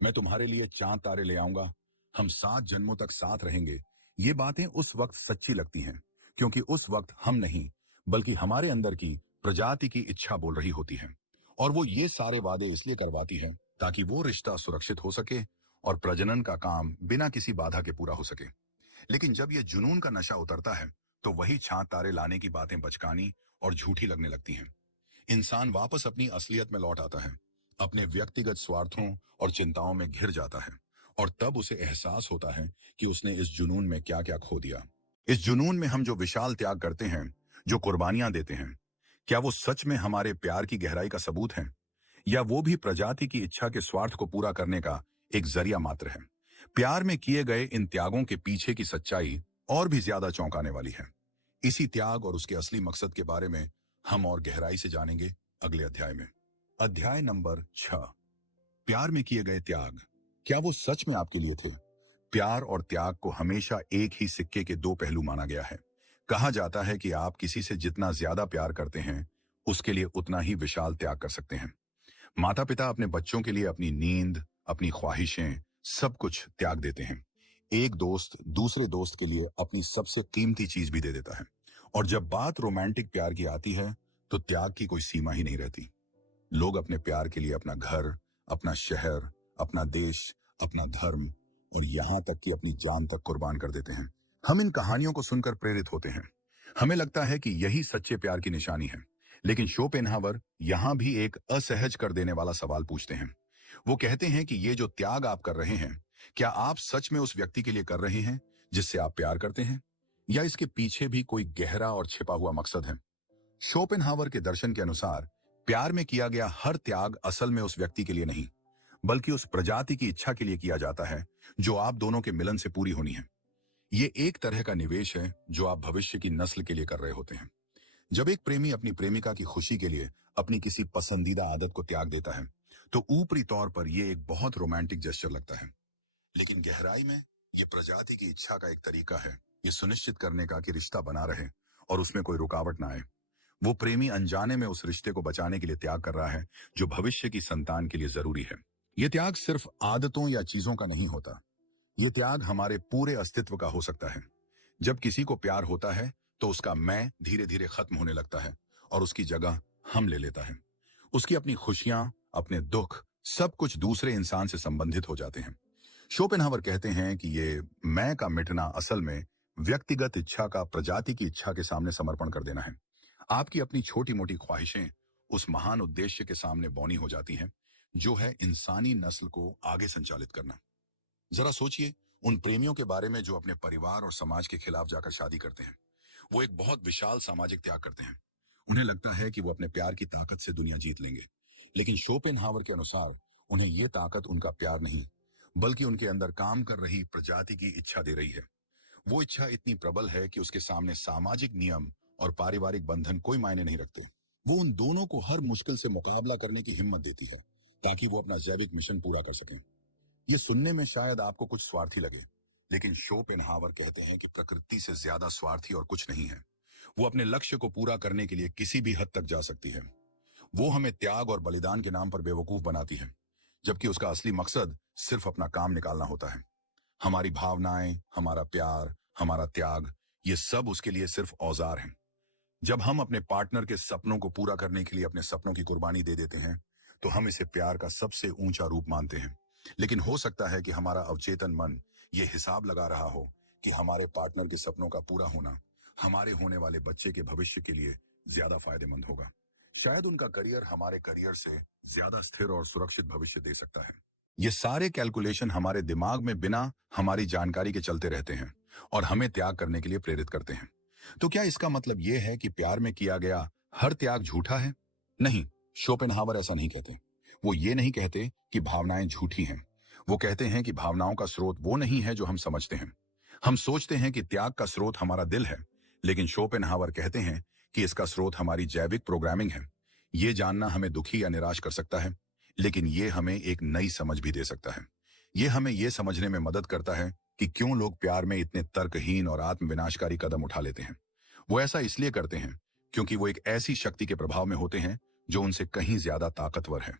मैं तुम्हारे लिए चांद तारे ले आऊंगा, हम 7 जन्मों तक साथ रहेंगे। ये बातें उस वक्त सच्ची लगती हैं, क्योंकि उस वक्त हम नहीं, बल्कि हमारे अंदर की प्रजाति की इच्छा बोल रही होती है। और वो ये सारे वादे इसलिए करवाती है ताकि वो रिश्ता सुरक्षित हो सके और प्रजनन का काम बिना किसी बाधा के पूरा हो सके। लेकिन जब ये जुनून का नशा उतरता है, तो वही चांद तारे लाने की बातें बचकानी और झूठी लगने लगती हैं। इंसान वापस अपनी असलियत में लौट आता है, अपने व्यक्तिगत स्वार्थों और चिंताओं में घिर जाता है, और तब उसे एहसास होता है कि उसने इस जुनून में क्या क्या खो दिया। इस जुनून में हम जो विशाल त्याग करते हैं, जो कुर्बानियां देते हैं, क्या वो सच में हमारे प्यार की गहराई का सबूत है, या वो भी प्रजाति की इच्छा के स्वार्थ को पूरा करने का एक जरिया मात्र है। प्यार में किए गए इन त्यागों के पीछे की सच्चाई और भी ज्यादा चौंकाने वाली है। इसी त्याग और उसके असली मकसद के बारे में हम और गहराई से जानेंगे अगले अध्याय में। अध्याय नंबर 6, प्यार में किए गए त्याग, क्या वो सच में आपके लिए थे? प्यार और त्याग को हमेशा एक ही सिक्के के दो पहलू माना गया है। कहा जाता है कि आप किसी से जितना ज्यादा प्यार करते हैं, उसके लिए उतना ही विशाल त्याग कर सकते हैं। माता पिता अपने बच्चों के लिए अपनी नींद, अपनी ख्वाहिशें, सब कुछ त्याग देते हैं। एक दोस्त दूसरे दोस्त के लिए अपनी सबसे कीमती चीज भी दे देता है। और जब बात रोमांटिक प्यार की आती है, तो त्याग की कोई सीमा ही नहीं रहती। लोग अपने प्यार के लिए अपना घर, अपना शहर, अपना देश, अपना धर्म और यहां तक कि अपनी जान तक कुर्बान कर देते हैं। हम इन कहानियों को सुनकर प्रेरित होते हैं। हमें लगता है कि यही सच्चे प्यार की निशानी है। लेकिन शोपेनहावर यहां भी एक असहज कर देने वाला सवाल पूछते हैं। वो कहते हैं कि ये जो त्याग आप कर रहे हैं, क्या आप सच में उस व्यक्ति के लिए कर रहे हैं जिससे आप प्यार करते हैं, या इसके पीछे भी कोई गहरा और छिपा हुआ मकसद है? शोपेनहावर के दर्शन के अनुसार प्यार में किया गया हर त्याग असल में उस व्यक्ति के लिए नहीं, बल्कि उस प्रजाति की इच्छा के लिए किया जाता है जो आप दोनों के मिलन से पूरी होनी है। ये एक तरह का निवेश है जो आप भविष्य की नस्ल के लिए कर रहे होते हैं। जब एक प्रेमी अपनी प्रेमिका की खुशी के लिए अपनी किसी पसंदीदा आदत को त्याग देता है, तो ऊपरी तौर पर यह एक बहुत रोमांटिक जेस्चर लगता है। लेकिन गहराई में ये प्रजाति की इच्छा का एक तरीका है, ये सुनिश्चित करने का कि रिश्ता बना रहे और उसमें कोई रुकावट ना आए। वो प्रेमी अनजाने में उस रिश्ते को बचाने के लिए त्याग कर रहा है जो भविष्य की संतान के लिए जरूरी है। ये त्याग सिर्फ आदतों या चीजों का नहीं होता, ये त्याग हमारे पूरे अस्तित्व का हो सकता है। जब किसी को प्यार होता है, तो उसका मैं धीरे धीरे खत्म होने लगता है और उसकी जगह हम ले लेता है। उसकी अपनी खुशियां, अपने दुख, सब कुछ दूसरे इंसान से संबंधित हो जाते हैं। शोपेनहावर कहते हैं कि ये मैं का मिटना असल में व्यक्तिगत इच्छा का प्रजाति की इच्छा के सामने समर्पण कर देना है। आपकी अपनी छोटी मोटी ख्वाहिशें उस महान उद्देश्य के सामने बौनी हो जाती हैं, जो है इंसानी नस्ल को आगे संचालित करना। जरा सोचिए उन प्रेमियों के बारे में जो अपने परिवार और समाज के खिलाफ जाकर शादी करते हैं। वो एक बहुत विशाल सामाजिक त्याग करते हैं। उन्हें लगता है कि वो अपने प्यार की ताकत से दुनिया जीत लेंगे। लेकिन शोपेनहावर के अनुसार उन्हें ये ताकत उनका प्यार नहीं, बल्कि उनके अंदर काम कर रही प्रजाति की इच्छा दे रही है। वो इच्छा इतनी प्रबल है कि उसके सामने सामाजिक नियम और पारिवारिक बंधन कोई मायने नहीं रखते। वो उन दोनों को हर मुश्किल से मुकाबला करने की हिम्मत देती है, ताकि वो अपना जैविक मिशन पूरा कर सकें। ये सुनने में शायद आपको कुछ स्वार्थी लगे, लेकिन शोपेनहावर कहते हैं कि प्रकृति से ज्यादा स्वार्थी और कुछ नहीं है। वो अपने लक्ष्य को पूरा करने के लिए किसी भी हद तक जा सकती है। वो हमें त्याग और बलिदान के नाम पर बेवकूफ बनाती है, जबकि उसका असली मकसद सिर्फ अपना काम निकालना होता है। हमारी भावनाएं, हमारा प्यार, हमारा त्याग, ये सब उसके लिए सिर्फ औजार हैं। जब हम अपने पार्टनर के सपनों को पूरा करने के लिए अपने सपनों की कुर्बानी दे देते हैं, तो हम इसे प्यार का सबसे ऊंचा रूप मानते हैं। लेकिन हो सकता है कि हमारा अवचेतन मन ये हिसाब लगा रहा हो कि हमारे पार्टनर के सपनों का पूरा होना हमारे होने वाले बच्चे के भविष्य के लिए ज्यादा फायदेमंद होगा। शायद उनका करियर हमारे करियर से ज्यादा स्थिर और सुरक्षित भविष्य दे सकता है। ये सारे कैलकुलेशन हमारे दिमाग में बिना हमारी जानकारी के चलते रहते हैं और हमें त्याग करने के लिए प्रेरित करते हैं। तो क्या इसका मतलब यह है कि प्यार में किया गया हर त्याग झूठा है? नहीं, शोपेनहावर ऐसा नहीं कहते। वो ये नहीं कहते कि भावनाएं झूठी हैं। वो कहते हैं कि भावनाओं का स्रोत वो नहीं है जो हम समझते हैं। हम सोचते हैं कि त्याग का स्रोत हमारा दिल है, लेकिन शोपेनहावर कहते हैं कि इसका स्रोत हमारी जैविक प्रोग्रामिंग है। ये जानना हमें दुखी या निराश कर सकता है, लेकिन ये हमें एक नई समझ भी दे सकता है। ये हमें ये समझने में मदद करता है कि क्यों लोग प्यार में इतने तर्कहीन और आत्मविनाशकारी कदम उठा लेते हैं। वो ऐसा इसलिए करते हैं क्योंकि वो एक ऐसी शक्ति के प्रभाव में होते हैं जो उनसे कहीं ज्यादा ताकतवर है।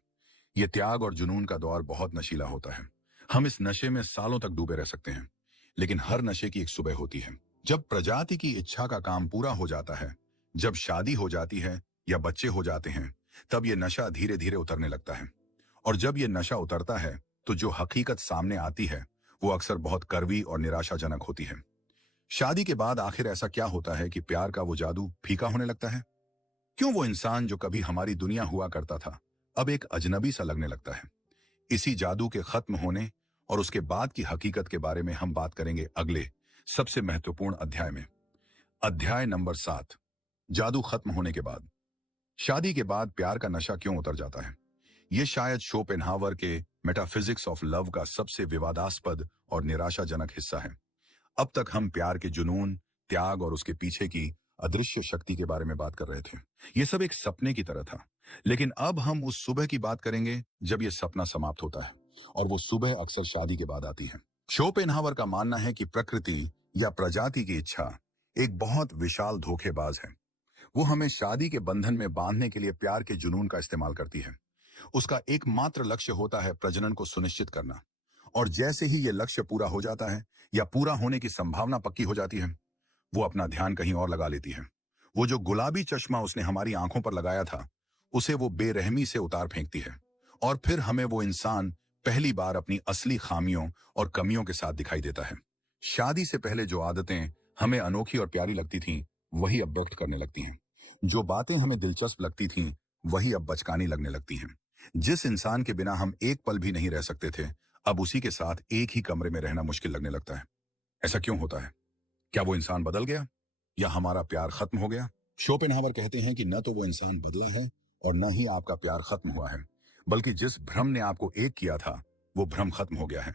ये त्याग और जुनून का दौर बहुत नशीला होता है। हम इस नशे में सालों तक डूबे रह सकते हैं, लेकिन हर नशे की एक सुबह होती है। जब प्रजाति की इच्छा का काम पूरा हो जाता है, जब शादी हो जाती है या बच्चे हो जाते हैं, तब ये नशा धीरे धीरे उतरने लगता है। और जब ये नशा उतरता है तो जो हकीकत सामने आती है वो अक्सर बहुत कड़वी और निराशाजनक होती है। शादी के बाद आखिर ऐसा क्या होता है कि प्यार का वो जादू फीका होने लगता है? क्यों वो इंसान जो कभी हमारी दुनिया हुआ करता था अब एक अजनबी सा लगने लगता है? इसी जादू के खत्म होने और उसके बाद की हकीकत के बारे में हम बात करेंगे अगले सबसे महत्वपूर्ण अध्याय में। अध्याय नंबर 7, जादू खत्म होने के बाद। शादी के बाद प्यार का नशा क्यों उतर जाता है? यह शायद शोपेनहावर के मेटाफिजिक्स ऑफ लव का सबसे विवादास्पद और निराशाजनक हिस्सा है। अब तक हम प्यार के जुनून, त्याग और उसके पीछे की अदृश्य शक्ति के बारे में बात कर रहे थे। यह सब एक सपने की तरह था, लेकिन अब हम उस सुबह की बात करेंगे जब यह सपना समाप्त होता है, और वो सुबह अक्सर शादी के बाद आती है। शोपेनहावर का मानना है कि प्रकृति या प्रजाति की इच्छा एक बहुत विशाल धोखेबाज है। वो हमें शादी के बंधन में बांधने के लिए प्यार के जुनून का इस्तेमाल करती है। उसका एकमात्र लक्ष्य होता है प्रजनन को सुनिश्चित करना, और जैसे ही यह लक्ष्य पूरा हो जाता है या पूरा होने की संभावना पक्की हो जाती है, वो अपना ध्यान कहीं और लगा लेती है। वो जो गुलाबी चश्मा उसने हमारी आंखों पर लगाया था, उसे वो बेरहमी से उतार फेंकती है, और फिर हमें वो इंसान पहली बार अपनी असली खामियों और कमियों के साथ दिखाई देता है। शादी से पहले जो आदतें हमें अनोखी और प्यारी लगती थीं, वही अब व्यक्त करने लगती हैं। जो बातें हमें दिलचस्प लगती थीं, वही अब बचकानी लगने लगती हैं। जिस इंसान के बिना हम एक पल भी नहीं रह सकते थे, अब उसी के साथ एक ही कमरे में रहना मुश्किल लगने लगता है। ऐसा क्यों होता है? क्या वो इंसान बदल गया या हमारा प्यार खत्म हो गया? शोपेनहावर कहते हैं कि न तो वो इंसान बदला है और न ही आपका प्यार खत्म हुआ है, बल्कि जिस भ्रम ने आपको एक किया था, वो भ्रम खत्म हो गया है।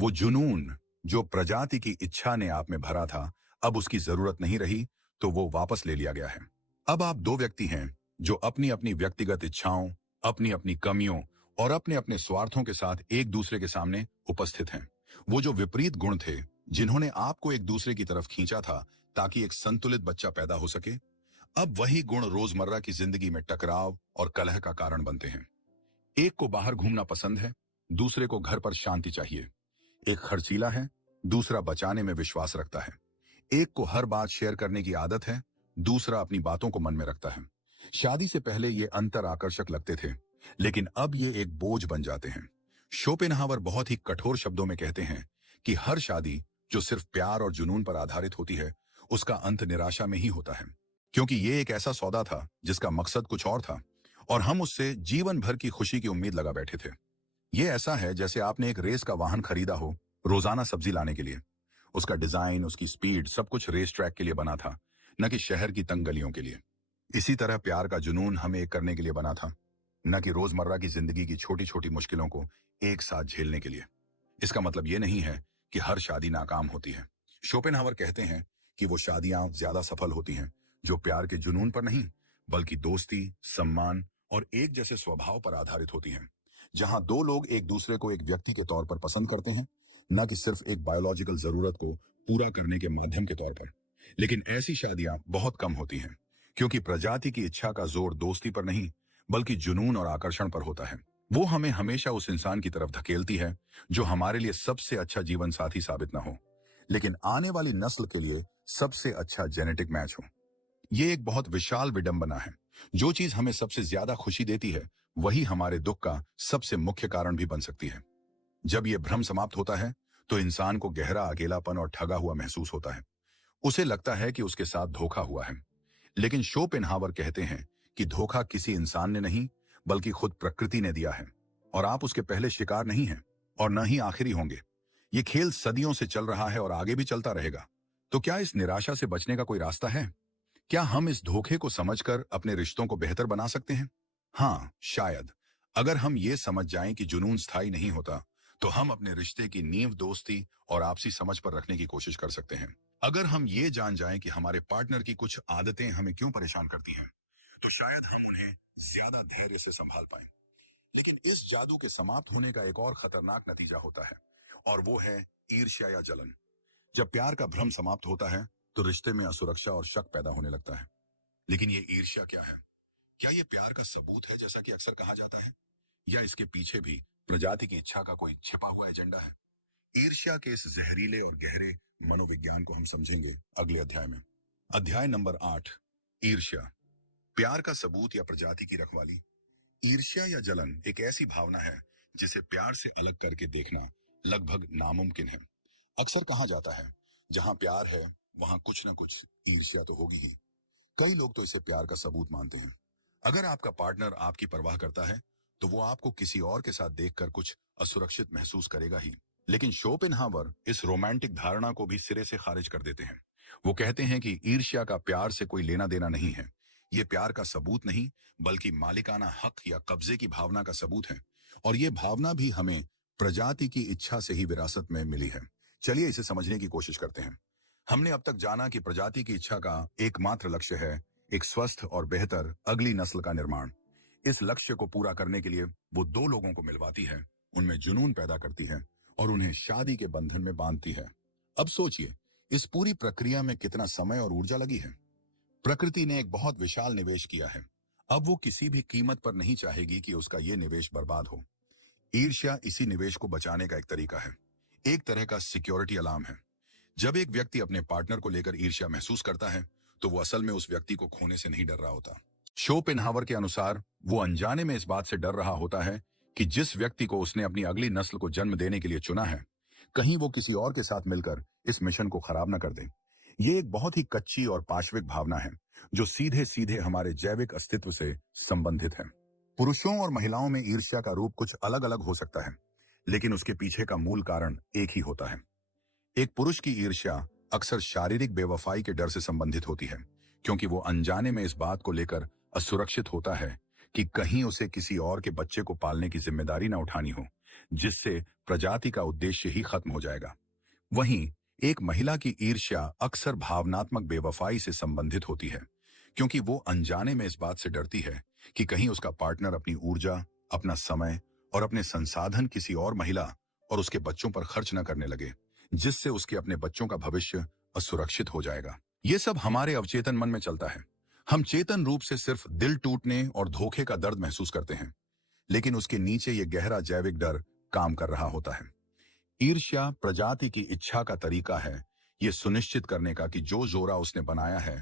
वो जुनून जो प्रजाति की इच्छा ने आप में भरा था, अब उसकी जरूरत नहीं रही, तो वो वापस ले लिया गया है। अब आप दो व्यक्ति हैं जो अपनी अपनी व्यक्तिगत इच्छाओं, अपनी अपनी कमियों और अपने अपने स्वार्थों के साथ एक दूसरे के सामने उपस्थित हैं। वो जो विपरीत गुण थे जिन्होंने आपको एक दूसरे की तरफ खींचा था ताकि एक संतुलित बच्चा पैदा हो सके, अब वही गुण रोजमर्रा की जिंदगी में टकराव और कलह का कारण बनते हैं। एक को बाहर घूमना पसंद है, दूसरे को घर पर शांति चाहिए। एक खर्चीला है, दूसरा बचाने में विश्वास रखता है। एक को हर बात शेयर करने की आदत है, दूसरा अपनी बातों को मन में रखता है। शादी से पहले ये अंतर आकर्षक लगते थे, लेकिन अब ये एक बोझ बन जाते हैं। शोपेनहावर बहुत ही कठोर शब्दों में कहते हैं कि हर शादी जो सिर्फ प्यार और जुनून पर आधारित होती है, उसका अंत निराशा में ही होता है, क्योंकि ये एक ऐसा सौदा था जिसका मकसद कुछ और था, और हम उससे जीवन भर की खुशी की उम्मीद लगा बैठे थे। ये ऐसा है जैसे आपने एक रेस का वाहन खरीदा हो रोजाना सब्जी लाने के लिए। उसका डिजाइन, उसकी स्पीड, सब कुछ रेस ट्रैक के लिए बना था, न कि शहर की तंग गलियों के लिए। इसी तरह प्यार का जुनून हमें एक करने के लिए बना था, न कि रोजमर्रा की जिंदगी की छोटी छोटी मुश्किलों को एक साथ झेलने के लिए। इसका मतलब ये नहीं है कि हर शादी नाकाम होती है। शोपेनहावर कहते हैं कि वो शादियां ज्यादा सफल होती हैं जो प्यार के जुनून पर नहीं, बल्कि दोस्ती, सम्मान और एक जैसे स्वभाव पर आधारित होती हैं, जहां दो लोग एक दूसरे को एक व्यक्ति के तौर पर पसंद करते हैं, न कि सिर्फ एक बायोलॉजिकल जरूरत को पूरा करने के माध्यम के तौर पर। लेकिन ऐसी शादियां बहुत कम होती हैं, क्योंकि प्रजाति की इच्छा का जोर दोस्ती पर नहीं, बल्कि जुनून और आकर्षण पर होता है। वो हमें हमेशा उस इंसान की तरफ धकेलती है जो हमारे लिए सबसे अच्छा जीवन साथी साबित ना हो, लेकिन आने वाली नस्ल के लिए सबसे अच्छा जेनेटिक मैच हो। ये एक बहुत विशाल विडंबना है। जो चीज हमें सबसे ज्यादा खुशी देती है, वही हमारे दुख का सबसे मुख्य कारण भी बन सकती है। जब यह भ्रम समाप्त होता है, तो इंसान को गहरा अकेलापन और ठगा हुआ महसूस होता है। उसे लगता है कि उसके साथ धोखा हुआ है। लेकिन शोपेनहावर कहते हैं कि धोखा किसी इंसान ने नहीं, बल्कि खुद प्रकृति ने दिया है, और आप उसके पहले शिकार नहीं हैं और न ही आखिरी होंगे। ये खेल सदियों से चल रहा है और आगे भी चलता रहेगा। तो क्या इस निराशा से बचने का कोई रास्ता है? क्या हम इस धोखे को समझकर अपने रिश्तों को बेहतर बना सकते हैं? हाँ, शायद। अगर हम ये समझ जाएं कि जुनून स्थायी नहीं होता, तो हम अपने रिश्ते की नींव दोस्ती और आपसी समझ पर रखने की कोशिश कर सकते हैं। अगर हम ये जान जाएं कि हमारे पार्टनर की कुछ आदतें हमें क्यों परेशान करती हैं, तो शायद हम उन्हें ज्यादा धैर्य से संभाल पाएं। लेकिन इस जादू के समाप्त होने का एक और खतरनाक नतीजा होता है, और वो है ईर्ष्या या जलन। जब प्यार का भ्रम समाप्त होता है, तो रिश्ते में असुरक्षा और शक पैदा होने लगता है। लेकिन ये ईर्ष्या क्या है? क्या ये प्यार का सबूत है जैसा कि अक्सर कहा जाता है, या इसके पीछे भी प्रजाति की इच्छा का कोई छिपा हुआ एजेंडा है? ईर्ष्या के इस जहरीले और गहरे मनोविज्ञान को हम समझेंगे अगले अध्याय में। अध्याय नंबर 8, ईर्ष्या, प्यार का सबूत या प्रजाति की रखवाली। ईर्ष्या या जलन एक ऐसी भावना है जिसे प्यार से अलग करके देखना लगभग नामुमकिन है। अक्सर कहा जाता है, जहां प्यार है वहां कुछ ना कुछ ईर्ष्या तो होगी ही। कई लोग तो इसे प्यार का सबूत मानते हैं। अगर आपका पार्टनर आपकी परवाह करता है, तो वो आपको किसी और के साथ देखकर कुछ असुरक्षित महसूस करेगा ही। लेकिन शोपेनहावर इस रोमांटिक धारणा को भी सिरे से खारिज कर देते हैं। वो कहते हैं कि ईर्ष्या का प्यार से कोई लेना देना नहीं है। ये प्यार का सबूत नहीं, बल्कि मालिकाना हक या कब्जे की भावना का सबूत है। और ये भावना भी हमें प्रजाति की इच्छा से ही विरासत में मिली है। चलिए इसे समझने की कोशिश करते हैं। हमने अब तक जाना कि प्रजाति की इच्छा का एकमात्र लक्ष्य है एक स्वस्थ और बेहतर अगली नस्ल का निर्माण। इस लक्ष्य को पूरा करने के लिए वो दो लोगों को मिलवाती है, उनमें जुनून पैदा करती है और उन्हें शादी के बंधन में बांधती है। अब सोचिए, इस पूरी प्रक्रिया में कितना समय और ऊर्जा लगी है। प्रकृति ने एक बहुत विशाल निवेश किया है। अब वो किसी भी कीमत पर नहीं चाहेगी कि उसका ये निवेश बर्बाद हो। ईर्ष्या इसी निवेश को बचाने का एक तरीका है, एक तरह का सिक्योरिटी अलार्म है। जब एक व्यक्ति अपने पार्टनर को लेकर ईर्ष्या महसूस करता है, तो वो असल में उस व्यक्ति को खोने से नहीं डर रहा होता। शोपेनहावर के अनुसार वो अनजाने में इस बात से डर रहा होता है कि जिस व्यक्ति को उसने अपनी अगली नस्ल को जन्म देने के लिए चुना है, कहीं वो किसी और के साथ मिलकर इस मिशन को खराब न कर दे। ये एक बहुत ही कच्ची और पाशविक भावना है, जो सीधे सीधे हमारे जैविक अस्तित्व से संबंधित है। पुरुषों और महिलाओं में ईर्ष्या का रूप कुछ अलग अलग हो सकता है, लेकिन उसके पीछे का मूल कारण एक ही होता है। एक पुरुष की ईर्ष्या अक्सर शारीरिक बेवफाई के डर से संबंधित होती है, क्योंकि वो अनजाने में इस बात को लेकर असुरक्षित होता है कि कहीं उसे किसी और के बच्चे को पालने की जिम्मेदारी न उठानी हो, जिससे प्रजाति का उद्देश्य ही खत्म हो जाएगा। वहीं एक महिला की ईर्ष्या अक्सर भावनात्मक बेवफाई से संबंधित होती है, क्योंकि वो अनजाने में इस बात से डरती है कि कहीं उसका पार्टनर अपनी ऊर्जा, अपना समय और अपने संसाधन किसी और महिला और उसके बच्चों पर खर्च न करने लगे, जिससे उसके अपने बच्चों का भविष्य असुरक्षित हो जाएगा। ये सब हमारे अवचेतन मन में चलता है। हम चेतन रूप से सिर्फ दिल टूटने और धोखे का दर्द महसूस करते हैं, लेकिन उसके नीचे ये गहरा जैविक डर काम कर रहा होता है। ईर्ष्या प्रजाति की इच्छा का तरीका है, ये सुनिश्चित करने का कि जो जोड़ा उसने बनाया है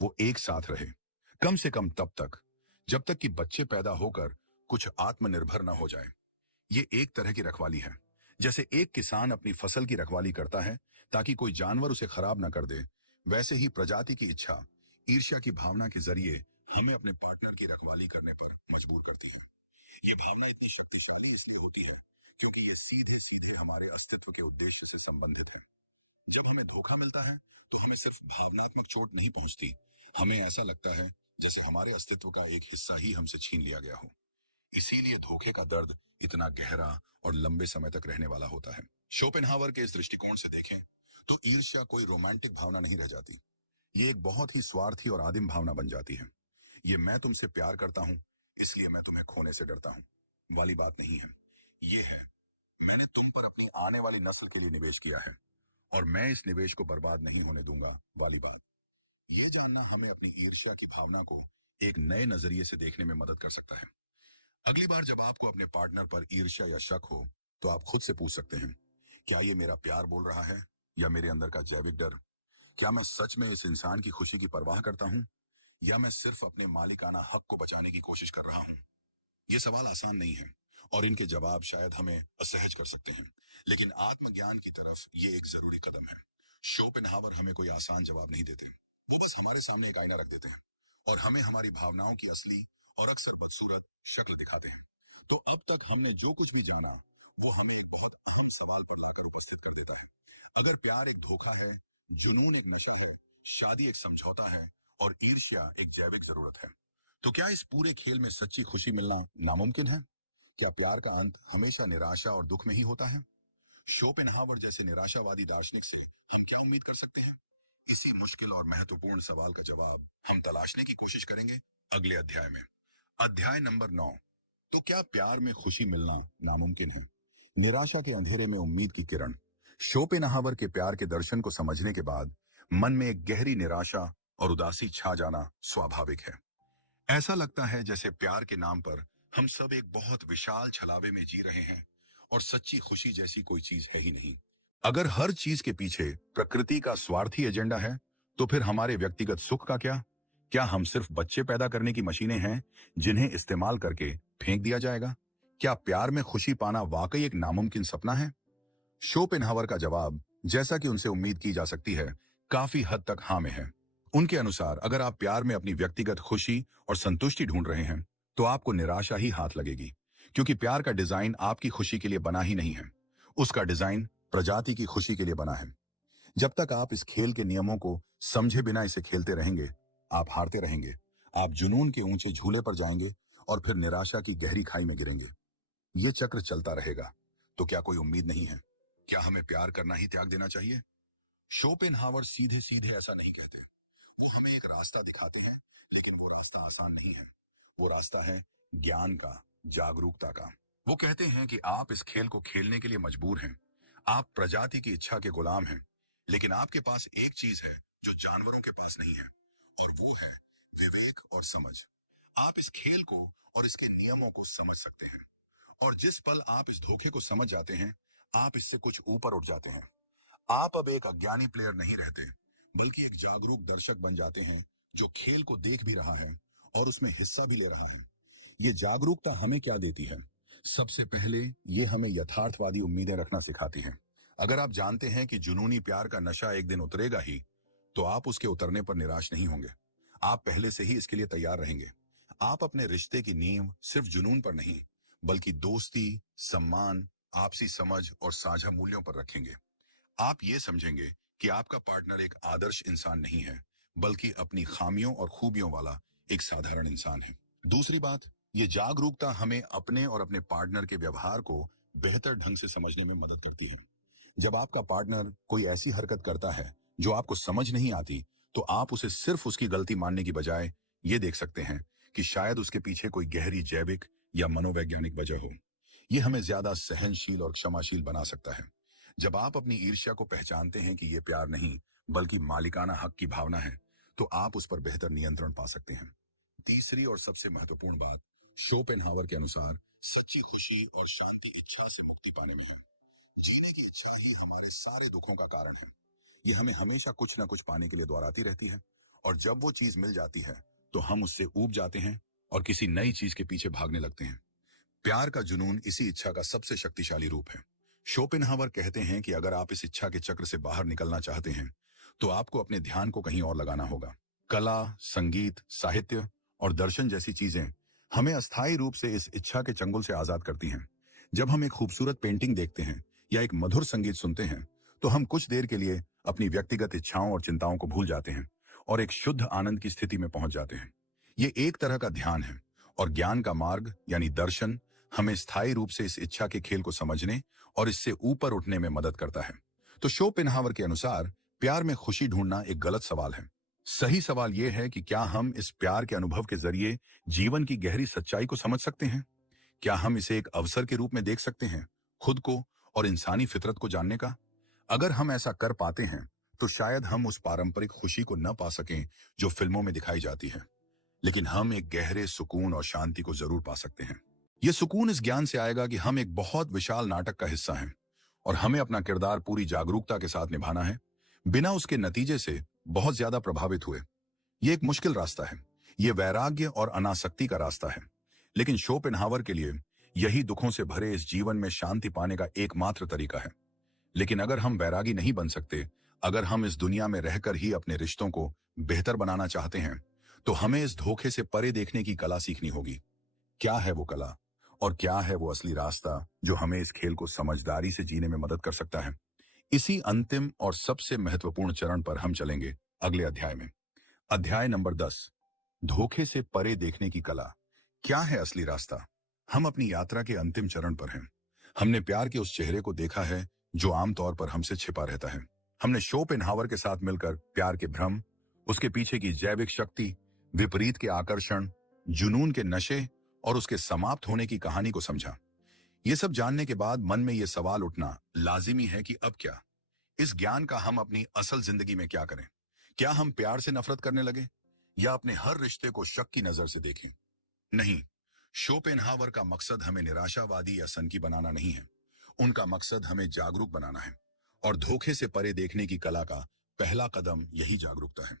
वो एक साथ रहे, कम से कम तब तक जब तक कि बच्चे पैदा होकर कुछ आत्मनिर्भर न हो जाए। ये एक तरह की रखवाली है, जैसे एक किसान अपनी फसल की रखवाली करता है ताकि कोई जानवर उसे खराब न कर दे। वैसे ही प्रजाति की इच्छा ईर्ष्या की भावना के जरिए हमें अपने पार्टनर की रखवाली करने पर मजबूर करती है। ये भावना इतनी शक्तिशाली इसलिए होती है क्योंकि ये सीधे सीधे हमारे अस्तित्व के उद्देश्य से संबंधित है। जब हमें धोखा मिलता है, तो हमें सिर्फ भावनात्मक चोट नहीं पहुंचती, हमें ऐसा लगता है जैसे हमारे अस्तित्व का एक हिस्सा ही हमसे छीन लिया गया हो। इसीलिए धोखे का दर्द इतना गहरा और लंबे समय तक रहने वाला होता है। शोपेनहावर के इस दृष्टिकोण से देखें तो ईर्ष्या कोई रोमांटिक भावना नहीं रह जाती। ये एक बहुत ही स्वार्थी और आदिम भावना बन जाती है। ये मैं तुमसे प्यार करता हूं, इसलिए मैं तुम्हें खोने से डरता हूं वाली बात नहीं है। ये है, मैंने तुम पर अपनी आने वाली नस्ल के लिए निवेश किया है और मैं इस निवेश को बर्बाद नहीं होने दूंगा वाली बात। ये जानना हमें अपनी ईर्ष्या की भावना को एक नए नजरिए से देखने में मदद कर सकता है। अगली बार जब आपको अपने पार्टनर पर ईर्ष्या या शक हो, तो आप खुद से पूछ सकते हैं, क्या ये मेरा प्यार बोल रहा है या मेरे अंदर का जैविक डर? क्या मैं सच में इस इंसान की खुशी की परवाह करता हूं, या मैं सिर्फ अपने मालिकाना हक को बचाने की कोशिश कर रहा हूं? ये सवाल आसान नहीं है और इनके जवाब शायद हमें असहज कर सकते हैं, लेकिन आत्मज्ञान की तरफ ये एक जरूरी कदम है। शोपेनहावर हमें कोई आसान जवाब नहीं देते। वो बस हमारे सामने एक आईना रख देते हैं और हमें हमारी भावनाओं की असली और अक्सर बदसूरत शक्ल दिखाते हैं। तो अब तक हमने जो कुछ भी जाना, वो हमें एक बहुत अहम सवाल पर लाकर उपस्थित कर देता है। अगर प्यार एक धोखा है, जुनून एक नशा है, शादी एक समझौता है और ईर्ष्या एक जैविक जरूरत है, तो क्या इस पूरे खेल में सच्ची खुशी मिलना नामुमकिन है? क्या प्यार का अंत हमेशा निराशा और दुख में ही होता है? शोपेनहावर जैसे निराशावादी दार्शनिक से हम क्या उम्मीद कर सकते हैं? इसी मुश्किल और महत्वपूर्ण सवाल का जवाब हम तलाशने की कोशिश करेंगे अगले अध्याय में। अध्याय नंबर 9, तो क्या प्यार में खुशी मिलना नामुमकिन है? निराशा के अंधेरे में उम्मीद की किरण। शोपेनहावर के प्यार के दर्शन को समझने के बाद मन में एक गहरी निराशा और उदासी छा जाना स्वाभाविक है। ऐसा लगता है जैसे प्यार के नाम पर हम सब एक बहुत विशाल छलावे में जी रहे हैं और सच्ची खुशी जैसी कोई चीज है ही नहीं। अगर हर चीज के पीछे प्रकृति का स्वार्थी एजेंडा है, तो फिर हमारे व्यक्तिगत सुख का क्या? क्या हम सिर्फ बच्चे पैदा करने की मशीनें हैं जिन्हें इस्तेमाल करके फेंक दिया जाएगा? क्या प्यार में खुशी पाना वाकई एक नामुमकिन सपना है? शोपेनहावर का जवाब, जैसा कि उनसे उम्मीद की जा सकती है, काफी हद तक हाँ में है। उनके अनुसार अगर आप प्यार में अपनी व्यक्तिगत खुशी और संतुष्टि ढूंढ रहे हैं, तो आपको निराशा ही हाथ लगेगी, क्योंकि प्यार का डिजाइन आपकी खुशी के लिए बना ही नहीं है। उसका डिजाइन प्रजाति की खुशी के लिए बना है। जब तक आप इस खेल के नियमों को समझे बिना इसे खेलते रहेंगे, आप हारते रहेंगे। आप जुनून के ऊंचे झूले पर जाएंगे और फिर निराशा की गहरी खाई में गिरेंगे। ये चक्र चलता रहेगा। तो क्या कोई उम्मीद नहीं है? क्या हमें प्यार करना ही त्याग देना चाहिए? शोपेनहावर सीधे सीधे ऐसा नहीं कहते। वो हमें एक रास्ता दिखाते हैं, लेकिन वो रास्ता आसान नहीं है। वो रास्ता है ज्ञान का, जागरूकता का। वो कहते हैं कि आप इस खेल को खेलने के लिए मजबूर हैं। आप प्रजाति की इच्छा के गुलाम हैं, लेकिन आपके पास एक चीज है जो जानवरों के पास नहीं है, और वो है विवेक और समझ। आप इस खेल को और इसके नियमों को समझ सकते हैं, और जिस पल आप इस धोखे को समझ जाते हैं, आप इससे कुछ ऊपर उठ जाते हैं। आप अब एक अज्ञानी प्लेयर नहीं रहते, बल्कि एक जागरूक दर्शक बन जाते हैं, जो खेल को देख भी रहा है और उसमें हिस्सा भी ले रहा है। ये जागरूकता हमें क्या देती है? सबसे पहले ये हमें यथार्थवादी उम्मीदें रखना सिखाती है। अगर आप जानते हैं कि जुनूनी प्यार का नशा एक दिन उतरेगा ही, तो आप उसके उतरने पर निराश नहीं होंगे। आप पहले से ही इसके लिए तैयार रहेंगे। आप अपने रिश्ते की नींव सिर्फ जुनून पर नहीं, बल्कि दोस्ती, सम्मान, आपसी समझ और साझा मूल्यों पर रखेंगे। आप ये समझेंगे कि आपका पार्टनर एक आदर्श इंसान नहीं है, बल्कि अपनी खामियों और खूबियों वाला एक साधारण इंसान है। दूसरी बात, ये जागरूकता हमें अपने और अपने पार्टनर के व्यवहार को बेहतर ढंग से समझने में मदद करती है। जब आपका पार्टनर कोई ऐसी हरकत करता है जो आपको समझ नहीं आती, तो आप उसे सिर्फ उसकी गलती मानने की बजाय ये देख सकते हैं कि शायद उसके पीछे कोई गहरी जैविक या मनोवैज्ञानिक वजह हो। ये हमें ज्यादा सहनशील और क्षमाशील बना सकता है। जब आप अपनी ईर्ष्या को पहचानते हैं कि ये प्यार नहीं, बल्कि मालिकाना हक की भावना है, तो आप उस पर बेहतर नियंत्रण पा सकते हैं। तीसरी और सबसे महत्वपूर्ण बात, शोपेनहावर के अनुसार सच्ची खुशी और शांति इच्छा से मुक्ति पाने में है। जीने की इच्छा ही हमारे सारे दुखों का कारण है। ये हमें हमेशा कुछ न कुछ पाने के लिए दोहराती रहती है, और जब वो चीज मिल जाती है, तो हम उससे ऊब जाते हैं और किसी नई चीज के पीछे भागने लगते हैं। प्यार का जुनून इसी इच्छा का सबसे शक्तिशाली रूप है। शोपेनहावर कहते हैं कि अगर आप इस इच्छा के चक्र से बाहर निकलना चाहते हैं, तो आपको अपने ध्यान को कहीं और लगाना होगा। कला, संगीत, साहित्य और दर्शन जैसी चीजें हमें अस्थायी रूप से इस इच्छा के चंगुल से आजाद करती हैं। जब हम एक खूबसूरत पेंटिंग देखते हैं या एक मधुर संगीत सुनते हैं, तो हम कुछ देर के लिए अपनी व्यक्तिगत इच्छाओं और चिंताओं को भूल जाते हैं और एक शुद्ध आनंद की स्थिति में पहुंच जाते हैं। ये एक तरह का ध्यान है, और ज्ञान का मार्ग यानी दर्शन हमें स्थायी रूप से इस इच्छा के खेल को समझने और इससे ऊपर उठने में मदद करता है। तो शोपेनहावर के अनुसार प्यार में खुशी ढूंढना एक गलत सवाल है। सही सवाल यह है कि क्या हम इस प्यार के अनुभव के जरिए जीवन की गहरी सच्चाई को समझ सकते हैं? क्या हम इसे एक अवसर के रूप में देख सकते हैं, खुद को और इंसानी फितरत को जानने का? अगर हम ऐसा कर पाते हैं, तो शायद हम उस पारंपरिक खुशी को न पा सकें जो फिल्मों में दिखाई जाती है, लेकिन हम एक गहरे सुकून और शांति को जरूर पा सकते हैं। यह सुकून इस ज्ञान से आएगा कि हम एक बहुत विशाल नाटक का हिस्सा हैं, और हमें अपना किरदार पूरी जागरूकता के साथ निभाना है, बिना उसके नतीजे से बहुत ज्यादा प्रभावित हुए। यह एक मुश्किल रास्ता है। यह वैराग्य और अनासक्ति का रास्ता है, लेकिन शोपेनहावर के लिए यही दुखों से भरे इस जीवन में शांति पाने का एकमात्र तरीका है। लेकिन अगर हम वैरागी नहीं बन सकते, अगर हम इस दुनिया में रहकर ही अपने रिश्तों को बेहतर बनाना चाहते हैं, तो हमें इस धोखे से परे देखने की कला सीखनी होगी। क्या है वो कला, और क्या है वो असली रास्ता जो हमें इस खेल को समझदारी से जीने में मदद कर सकता है? इसी अंतिम और सबसे महत्वपूर्ण चरण पर हम चलेंगे अगले अध्याय में। अध्याय नंबर 10, धोखे से परे देखने की कला। क्या है असली रास्ता? हम अपनी यात्रा के अंतिम चरण पर हैं। हमने प्यार के उस चेहरे को देखा है जो आमतौर पर हमसे छिपा रहता है। हमने शोपेनहावर के साथ मिलकर प्यार के भ्रम, उसके पीछे की जैविक शक्ति, विपरीत के आकर्षण, जुनून के नशे और उसके समाप्त होने की कहानी को समझा। ये सब जानने के बाद मन में ये सवाल उठना लाजिमी है कि अब क्या? इस ज्ञान का हम अपनी असल जिंदगी में क्या करें? क्या हम प्यार से नफरत करने लगे या अपने हर रिश्ते को शक की नजर से देखें? नहीं। शोपेनहावर का मकसद हमें निराशावादी या सनकी बनाना नहीं है। उनका मकसद हमें जागरूक बनाना है। और धोखे से परे देखने की कला का पहला कदम यही जागरूकता है।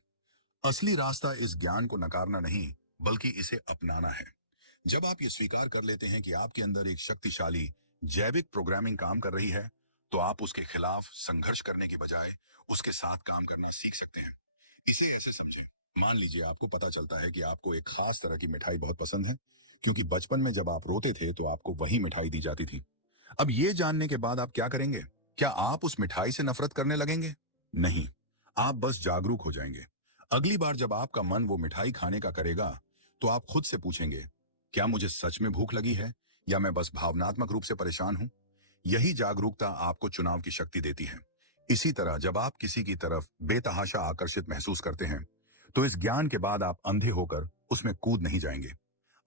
असली रास्ता इस ज्ञान को नकारना नहीं, बल्कि इसे अपनाना है। जब आप ये स्वीकार कर लेते हैं कि आपके अंदर एक शक्तिशाली जैविक प्रोग्रामिंग काम कर रही है, तो आप उसके खिलाफ संघर्ष करने की बजाय उसके साथ काम करना सीख सकते हैं। इसे ऐसे समझें। मान लीजिए आपको पता चलता है कि आपको एक खास तरह की मिठाई बहुत पसंद है, क्योंकि बचपन में जब आप रोते थे तो आपको वही मिठाई दी जाती थी। अब ये जानने के बाद आप क्या करेंगे? क्या आप उस मिठाई से नफरत करने लगेंगे? नहीं, आप बस जागरूक हो जाएंगे। अगली बार जब आपका मन वो मिठाई खाने का करेगा, तो आप खुद से पूछेंगे, क्या मुझे सच में भूख लगी है या मैं बस भावनात्मक रूप से परेशान हूं? यही जागरूकता आपको चुनाव की शक्ति देती है। इसी तरह जब आप किसी की तरफ बेतहाशा आकर्षित महसूस करते हैं, तो इस ज्ञान के बाद आप अंधे होकर उसमें कूद नहीं जाएंगे।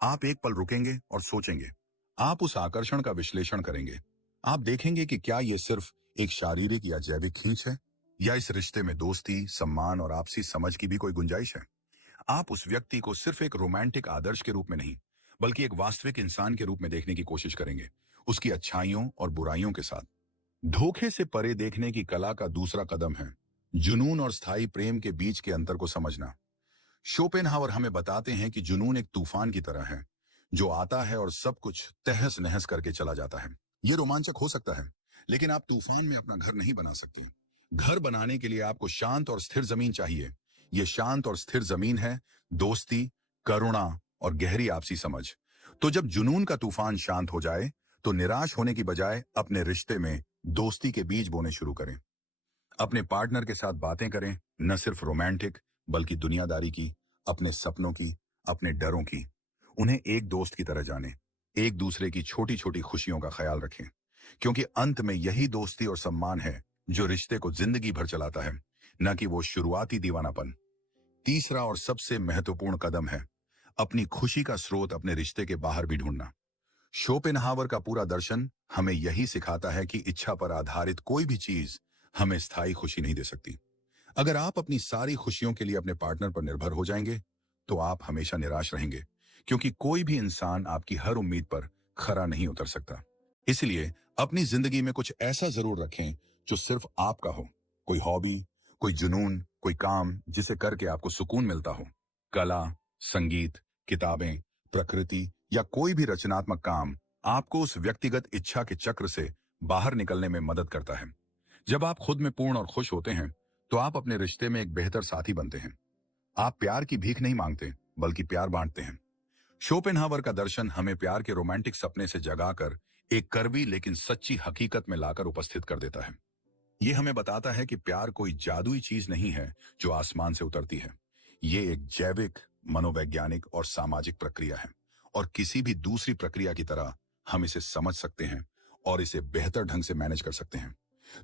आप एक पल रुकेंगे और सोचेंगे। आप उस आकर्षण का विश्लेषण करेंगे। आप देखेंगे कि क्या यह सिर्फ एक शारीरिक या जैविक खींच है, या इस रिश्ते में दोस्ती, सम्मान और आपसी समझ की भी कोई गुंजाइश है। आप उस व्यक्ति को सिर्फ एक रोमांटिक आदर्श के रूप में नहीं, बल्कि एक वास्तविक इंसान के रूप में देखने की कोशिश करेंगे, उसकी अच्छाइयों और बुराइयों के साथ। धोखे से परे देखने की कला का दूसरा कदम है जुनून और स्थायी प्रेम के बीच के अंतर को समझना। शोपेनहावर हमें बताते हैं कि जुनून एक तूफान की तरह है, जो आता है और सब कुछ तहस नहस करके चला जाता है। ये रोमांचक हो सकता है, लेकिन आप तूफान में अपना घर नहीं बना सकते। घर बनाने के लिए आपको शांत और स्थिर जमीन चाहिए। ये शांत और स्थिर जमीन है दोस्ती, करुणा और गहरी आपसी समझ। तो जब जुनून का तूफान शांत हो जाए, तो निराश होने की बजाय अपने रिश्ते में दोस्ती के बीज बोने शुरू करें। अपने पार्टनर के साथ बातें करें, न सिर्फ रोमांटिक, बल्कि दुनियादारी की, अपने सपनों की, अपने डरों की। उन्हें एक दोस्त की तरह जानें। एक दूसरे की छोटी छोटी खुशियों का ख्याल रखें, क्योंकि अंत में यही दोस्ती और सम्मान है जो रिश्ते को जिंदगी भर चलाता है, न कि वो शुरुआती दीवानापन। तीसरा और सबसे महत्वपूर्ण कदम है अपनी खुशी का स्रोत अपने रिश्ते के बाहर भी ढूंढना। शोपेनहावर का पूरा दर्शन हमें यही सिखाता है कि इच्छा पर आधारित कोई भी चीज हमें स्थायी खुशी नहीं दे सकती। अगर आप अपनी सारी खुशियों के लिए अपने पार्टनर पर निर्भर हो जाएंगे, तो आप हमेशा निराश रहेंगे, क्योंकि कोई भी इंसान आपकी हर उम्मीद पर खरा नहीं उतर सकता। इसलिए अपनी जिंदगी में कुछ ऐसा जरूर रखें जो सिर्फ आपका हो। कोई हॉबी, कोई जुनून, कोई काम जिसे करके आपको सुकून मिलता हो। कला, संगीत, किताबें, प्रकृति या कोई भी रचनात्मक काम आपको उस व्यक्तिगत इच्छा के चक्र से बाहर निकलने में मदद करता है। जब आप खुद में पूर्ण और खुश होते हैं, तो आप अपने रिश्ते में एक बेहतर साथी बनते हैं। आप प्यार की भीख नहीं मांगते, बल्कि प्यार बांटते हैं। शोपेनहावर का दर्शन हमें प्यार के रोमांटिक सपने से जगाकर एक कड़वी लेकिन सच्ची हकीकत में लाकर उपस्थित कर देता है। ये हमें बताता है कि प्यार कोई जादुई चीज नहीं है जो आसमान से उतरती है। ये एक जैविक, मनोवैज्ञानिक और सामाजिक प्रक्रिया है, और किसी भी दूसरी प्रक्रिया की तरह हम इसे समझ सकते हैं और इसे बेहतर ढंग से मैनेज कर सकते हैं।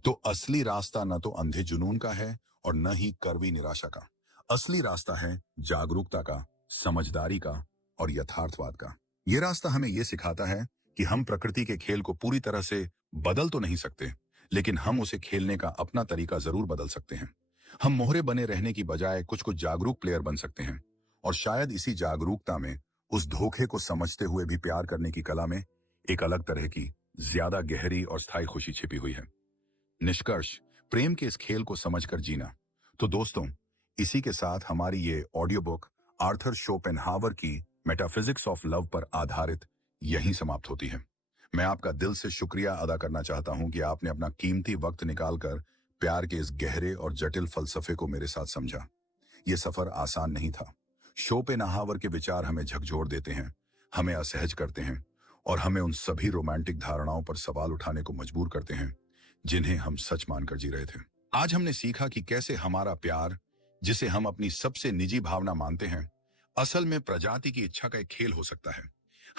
तो असली रास्ता न तो अंधे जुनून का है और न ही कड़वी निराशा का। असली रास्ता है जागरूकता का, समझदारी का और यथार्थवाद का। ये रास्ता हमें यह सिखाता है कि हम प्रकृति के खेल को पूरी तरह से बदल तो नहीं सकते, लेकिन हम उसे खेलने का अपना तरीका जरूर बदल सकते हैं। हम मोहरे बने रहने की बजाय कुछ कुछ जागरूक प्लेयर बन सकते हैं, और शायद इसी जागरूकता में, उस धोखे को समझते हुए भी प्यार करने की कला में एक अलग तरह की, ज्यादा गहरी और स्थायी खुशी छिपी हुई है। निष्कर्ष, प्रेम के इस खेल को समझकर जीना। तो दोस्तों, इसी के साथ हमारी ये ऑडियो बुक आर्थर शोपेनहावर की मेटाफिजिक्स ऑफ लव पर आधारित यहीं समाप्त होती है। मैं आपका दिल से शुक्रिया अदा करना चाहता हूं कि आपने अपना कीमती वक्त निकालकर प्यार के इस गहरे और जटिल फलसफे को मेरे साथ समझा। यह सफर आसान नहीं था। शोपेनहावर के विचार हमें झकझोर देते हैं, हमें असहज करते हैं, और हमें उन सभी रोमांटिक धारणाओं पर सवाल उठाने को मजबूर करते हैं जिन्हें हम सच मानकर जी रहे थे। आज हमने सीखा कि कैसे हमारा प्यार, जिसे हम अपनी सबसे निजी भावना मानते हैं, असल में प्रजाति की इच्छा का एक खेल हो सकता है।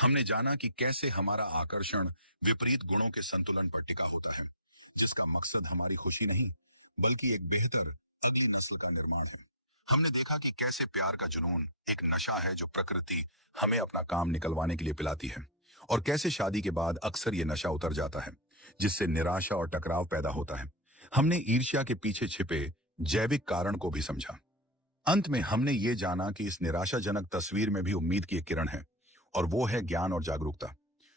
हमने जाना कि कैसे हमारा आकर्षण विपरीत गुणों के संतुलन पर टिका होता है, जिसका मकसद हमारी खुशी नहीं, बल्कि एक बेहतर अगली नस्ल का निर्माण है। हमने देखा कि कैसे प्यार का जुनून एक नशा है जो प्रकृति हमें अपना काम निकलवाने के लिए पिलाती है, और कैसे शादी के बाद अक्सर ये नशा उतर जाता है, जिससे निराशा और टकराव पैदा होता है। हमने ईर्ष्या के पीछे छिपे जैविक कारण को भी समझा, अंत में हमने ये जाना कि इस निराशाजनक तस्वीर में भी उम्मीद की एक किरण है, और वो है ज्ञान और जागरूकता।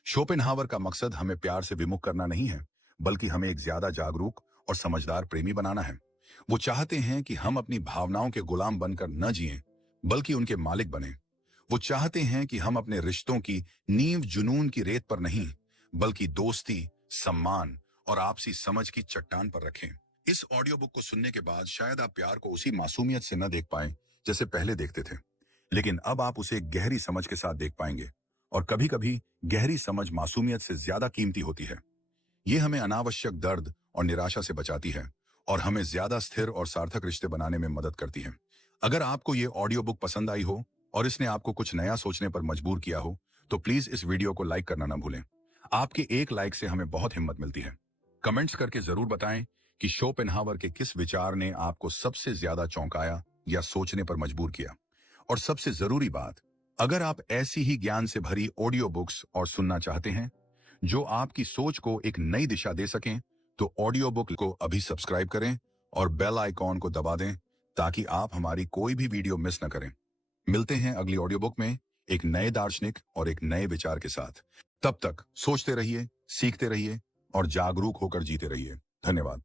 शोपेनहावर का मकसद हमें प्यार से विमुख करना नहीं है, बल्कि हमें एक ज्यादा जागरूक और समझदार प्रेमी बनाना है। वो चाहते हैं कि हम अपनी भावनाओं के गुलाम बनकर न जिएं, बल्कि उनके मालिक बने। वो चाहते हैं कि हम अपने रिश्तों की नींव जुनून की रेत पर नहीं, बल्कि दोस्ती, सम्मान और आपसी समझ की चट्टान पर रखें। इस ऑडियो बुक को सुनने के बाद शायद आप प्यार को उसी मासूमियत से न देख पाएं जैसे पहले देखते थे, लेकिन अब आप उसे एक गहरी समझ के साथ देख पाएंगे। और कभी कभी गहरी समझ मासूमियत से ज्यादा कीमती होती है। ये हमें अनावश्यक दर्द और निराशा से बचाती है, और हमें ज्यादा स्थिर और सार्थक रिश्ते बनाने में मदद करती है। अगर आपको ये ऑडियो बुक पसंद आई हो और इसने आपको कुछ नया सोचने पर मजबूर किया हो, तो प्लीज इस वीडियो को लाइक करना ना भूलें। आपके एक लाइक से हमें बहुत हिम्मत मिलती है। कमेंट्स करके जरूर बताएं कि शोपेनहावर के किस विचार ने आपको सबसे ज्यादा चौंकाया या सोचने पर मजबूर किया। और सबसे जरूरी बात, अगर आप ऐसी ही ज्ञान से भरी ऑडियो बुक्स और सुनना चाहते हैं जो आपकी सोच को एक नई दिशा दे सकें, तो ऑडियो बुक को अभी सब्सक्राइब करें और बेल आइकॉन को दबा दें, ताकि आप हमारी कोई भी वीडियो मिस न करें। मिलते हैं अगली ऑडियो बुक में एक नए दार्शनिक और एक नए विचार के साथ। तब तक सोचते रहिए, सीखते रहिए और जागरूक होकर जीते रहिए। धन्यवाद।